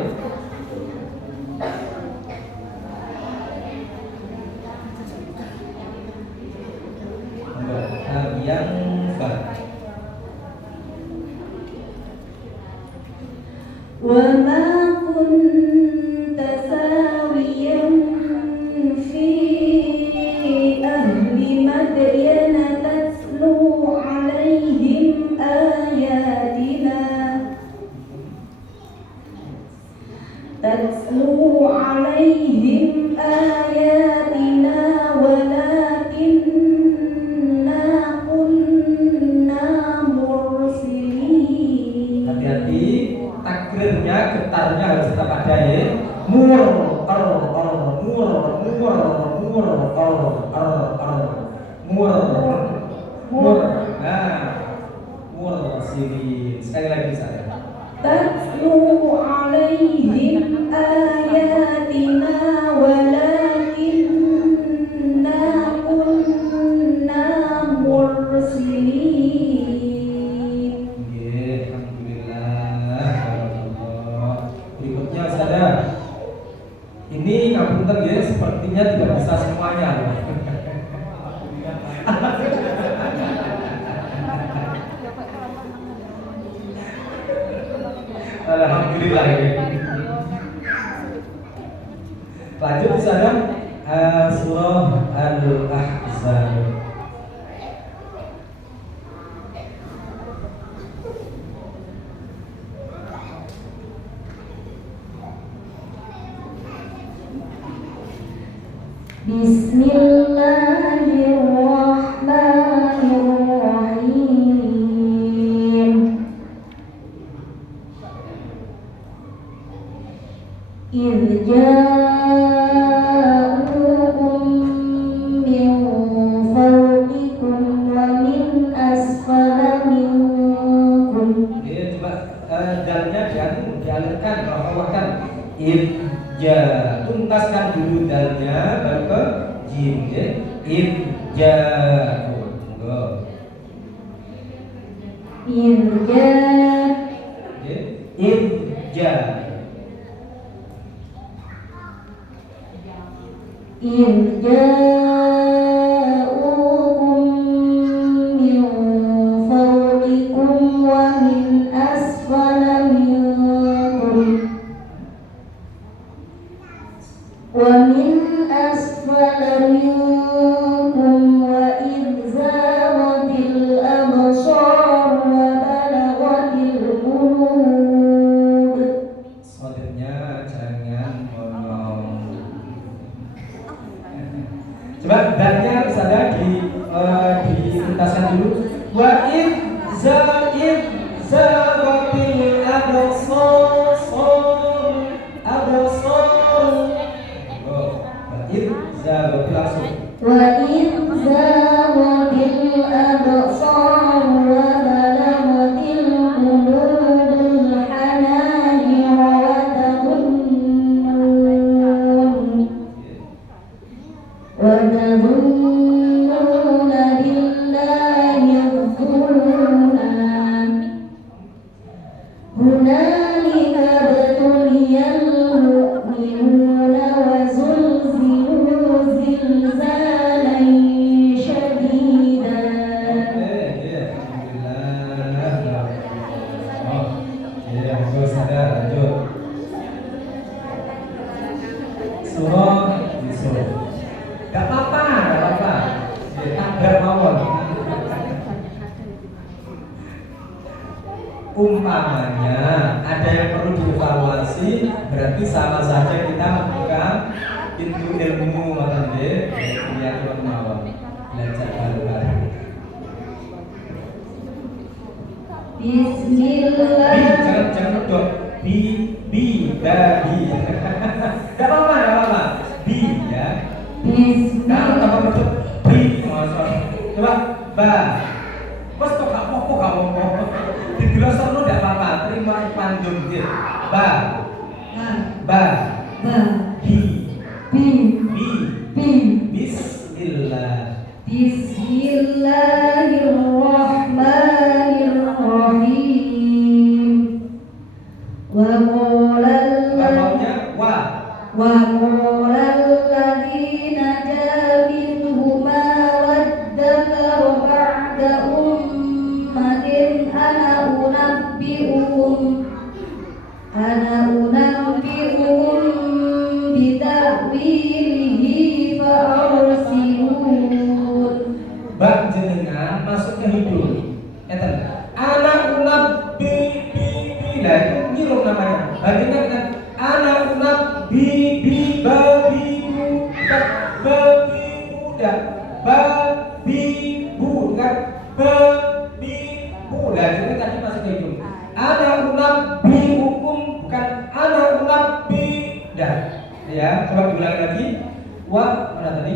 Sini sekali lagi saya. Tatlu alaihim ayatina walakinna kunna mursilin. Alhamdulillah. Berikutnya saudara. Ini ngapunten ya, sepertinya tidak bisa semuanya. Alhamdulillah ya. Lanjut di sana surah Al-Ahzab. Bismillahirrahmanirrahim. إذ جاءوكم من فوقكم ومن أسفل منكم. Ya, coba dalnya dialirkan, bahwakan idja, tuntaskan dulu dalnya baru ke jim ya. Idja. Monggo. Idja. Ya. Idja. إذ جاءوكم من فوقكم ومن أسفل منكم وإذ زاغت الأبصار وبلغت القلوب. Soalnya jangan ngomong. Coba dalnya bisa ada dituntaskan dulu. Wa zagatil absar. Oh, zagatil langsung. وإذ زاغت الأبصار وبلغت القلوب الحناجر وتظنون بالله الظنونا. هنالك ابتلي المؤمنون وزلزلوا زلزالا شديدا. Surah Yusuf. Gak apa-apa. Tagar mawon. Umpamanya ada yang perlu dievaluasi, berarti sama saja kita membuka pintu ilmu atau ya mawon. Belajar baru-baru. Bismillah. Jangan dong. Babi. Gak apa-apa. Bi ya. Nah, tambah betul. Bi, coba ba. Bos kok gak apa-apa kamu ngomong. Di glosor lu gak apa-apa. Terima pandum gitu. Ba. Bi. Bismillah. Bismillahirrahmanirrahim. وقال الذين نجا منهما وادكر بعد أمة أنا أنبئكم بتأويله فأرسلون. Bak jenengan masuk ke hidung. Anak unab bi. Nah itu nyirum namanya. Bandingkan dengan anak unab bi babi budak babi budak babi budak babi budak. Jadi tadi masuk ke hidung. Anak unab bi hukum bukan anak unab bi. Dah. Ya, coba diulangi lagi. mana tadi?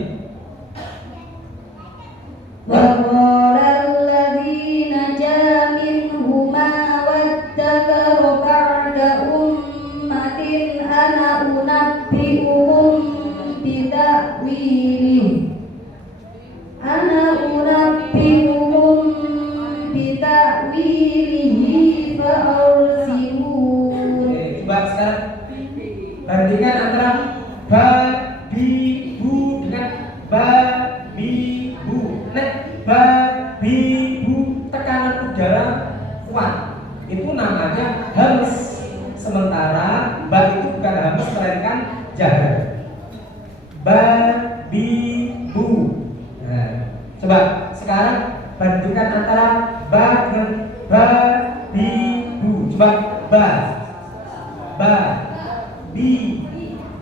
وقال الذي نجا منهما وادكر بعد أمة أنا أنبئكم بتأويله فأرسلون. Coba sekarang bandingkan antara ba bi bu dengan ba bi bu. Nek ba bi bu tekanan udara kuat, itu namanya hams. Sementara ba itu bukan hams melainkan jahar. Ba bi bu. Nah, coba sekarang bandingkan antara ba dengan ba bi bu. Coba ba bi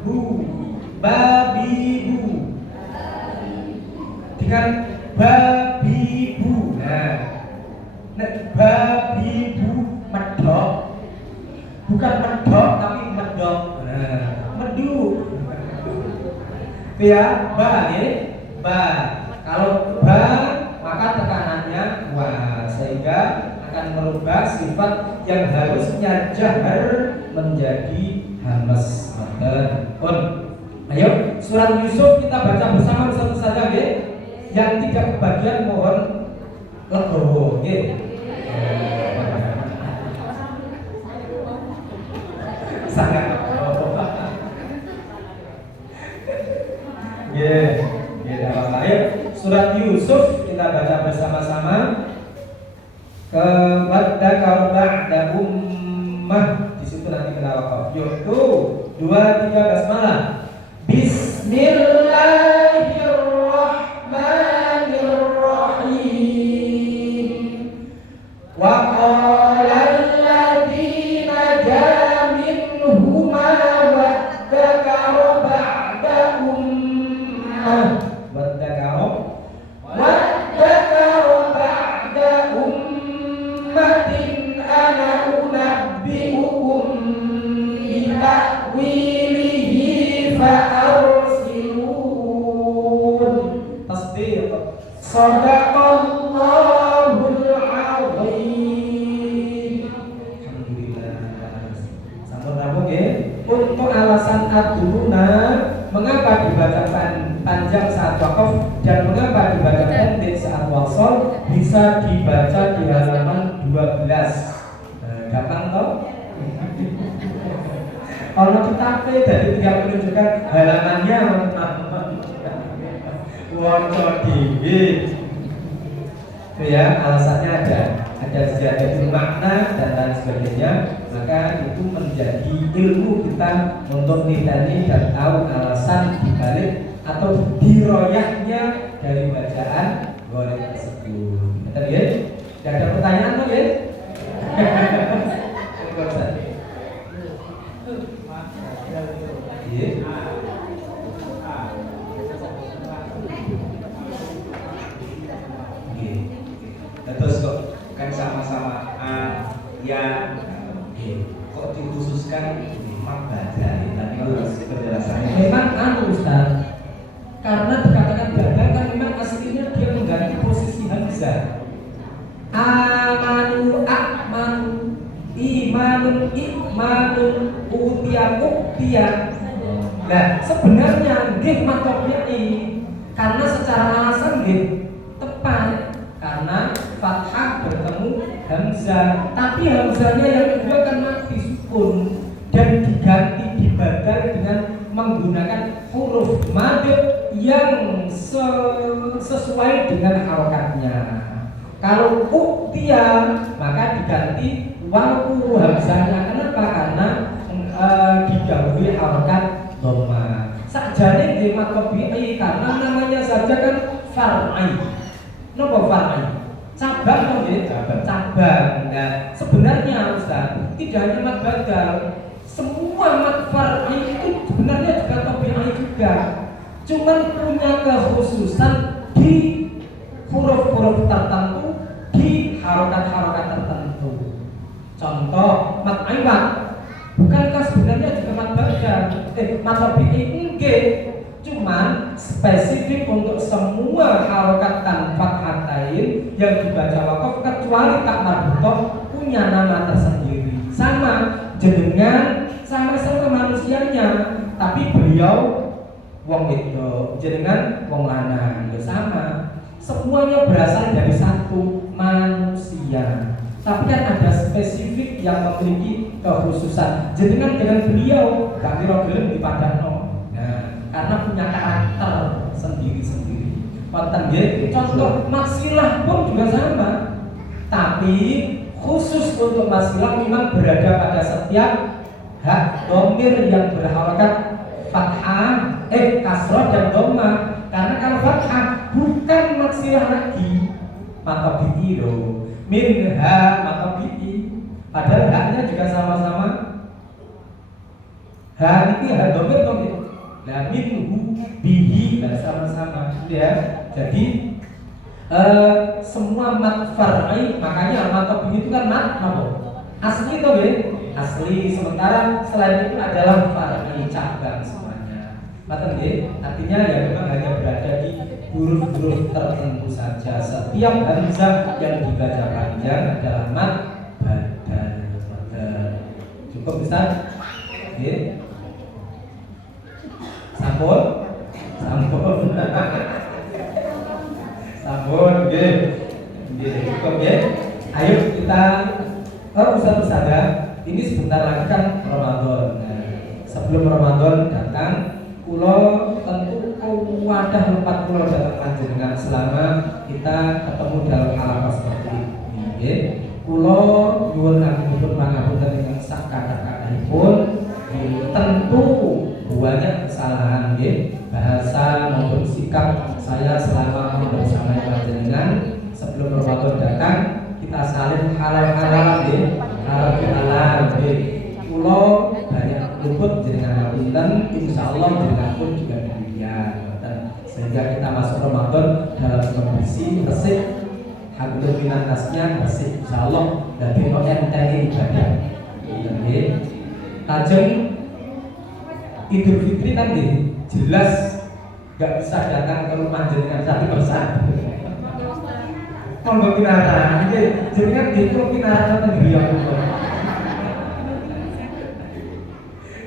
bu, babi bu dengan babi bu. Nah, babi bu medok, bukan medok tapi medok. Nah, medu ya, ba ya, ba. Kalau ba maka tekanannya kuat sehingga akan merubah sifat yang harusnya jahar menjadi hamas. Ayo, surat Yusuf kita baca bersama satu saja, ya. Yang tidak kebagian mohon legowo, ya. Sangat legowo. Ya, ya, ayo, surat Yusuf kita baca bersama-sama. Wadakar ba'da ummah, di situ nanti kita wakaf. Yuk, 2, 3 basmalah. Bismillahirrahmanirrahim. Wa qala alladzi naja minhuma wadakara ba'da ummah. Wadakara ba'da ummatin ana unabbi'ukum bita'wilihi fa'arsilun. Tasdiq. Shadaqallahul azim. Alhamdulillah. Sampun rampung nggih. Untuk alasan aduna, mengapa dibacakan panjang saat wakaf dan mengapa dibaca pendek saat wasol, bisa dibaca di halaman 12. Gampang toh? Kalau kita dari tinggal menunjukkan halamannya, waco dhewe. Itu ya, alasannya ada ziyadatul makna dan lain sebagainya. Maka itu menjadi ilmu kita untuk nilai dan tahu alasan dibalik atau diroyahnya dari bacaan goreng tersebut. Kita lihat, tidak ada pertanyaan tuh ya? Terus kok kan sama-sama ya kok dikhususkan mak baca tadi harus penjelasannya. Memang Ustaz, karena dikatakan baca kan memang aslinya dia mengganti posisi hamzah. Amanu akmanu imanun ikmanun uktia. Nah, sebenarnya nggih matoknya karena secara alasan nggih tepat karena fathah bertemu hamzah, tapi hamzahnya yang kedua kan mati sukun dan diganti dibadal dengan menggunakan huruf mad yang sesuai dengan harokatnya. Kalau uktia maka diganti wawu hamzahnya. Kenapa? Karena didahului harokat dhamma. Sakjane nggih matobi karena namanya saja kan far'i. Napa far'i? Cabang toh nggih, cabang. Nah, sebenarnya Ustaz, tidak hanya mad badal, semua mad far'i itu sebenarnya juga tabi'i juga. Cuman punya kekhususan di huruf-huruf tertentu, di harokat-harokat tertentu. Contoh mad iwad, bukankah sebenarnya juga mad badal? Mad tabi'i nggih. cuman spesifik untuk semua harokat dan fathatain yang dibaca wakaf kecuali tak marbutoh punya nama tersendiri. Sama jenengan sama-sama manusianya, tapi beliau wong itu, jenengan wong lanang, ya sama. Semuanya berasal dari satu manusia. Tapi kan ada spesifik yang memiliki kekhususan. Jenengan dengan beliau gak kira gelem dipadakno. Nah, karena punya karakter sendiri-sendiri. Wonten nggih, contoh maksilah pun juga sama. Tapi khusus untuk maksilah memang berada pada setiap hak domir yang berharokat fathah, kasroh dan dhamma. Karena kalau fathah bukan maksilah lagi, maka bi'i loh. Minha maka bi'i. Padahal haknya juga sama-sama. Ha ini hak domir domir. Nah minhu bihi dan sama-sama. Ya. Jadi semua mat far'i, makanya maka bi'i itu kan mat apa? Asli itu ya. Asli. Sementara selain itu adalah far'i, cabang semuanya. Maka artinya ya memang hanya berada di huruf-huruf tertentu saja. Setiap hamzah yang dibaca panjang adalah mat badal. Cukup bisa? Oke. Sampun? Sampun. Sampun, oke. Cukup ya. Ayo kita Ustaz-Ustazah, ini sebentar lagi kan Ramadan. Nah, sebelum Ramadan datang, kulo tentu wadah lepat kulo datang panjenengan selama kita ketemu dalam hal seperti ini. Ya. Kulo nyuwun ngapunten pangapunten dengan sak kata-katipun, tentu banyak kesalahan ya, bahasa maupun sikap saya selama bersama panjenengan. Sebelum Ramadan datang, kita saling halal-halal ya, halal-halal ya. Kulo banyak luput jenengan ngapunten, insyaallah jenengan pun juga demikian. Sehingga kita masuk Ramadan dalam kondisi resik, hablum minan nasnya resik, insyaallah dari enteng ibadah. Nggih. Lajeng Idul Fitri kan jelas nggak bisa datang ke rumah jenengan satu persatu. Monggo kinara, nggih jenengan dipun kinara teng griya kula.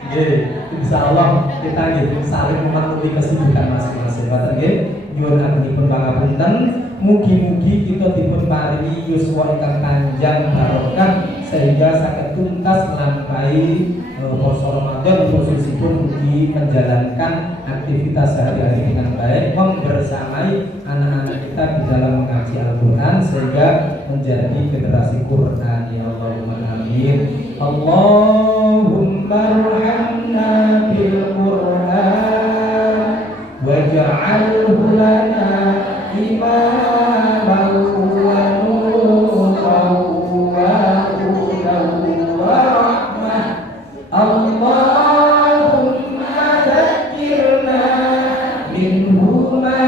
Nggih, insyaallah kita saling memenuhi kesibukan masing-masing. Boten nggih, nyuwun agunipun pangapunten, mugi-mugi kita dipun paringi yuswa ingkang panjang barokah sehingga saged tuntas nglampahi puasa Ramadan, khususipun mugi menjalankan aktivitas sehari-hari dengan baik, membersamai anak-anak kita di dalam mengaji Al-Quran sehingga menjadi generasi Quran. Ya Allahumma amin. Allahumma arhamna bil Quran waj'alhu lana imaman wa nuran wa hudan wa rahmah. Allahumma dhakkirna minhu ma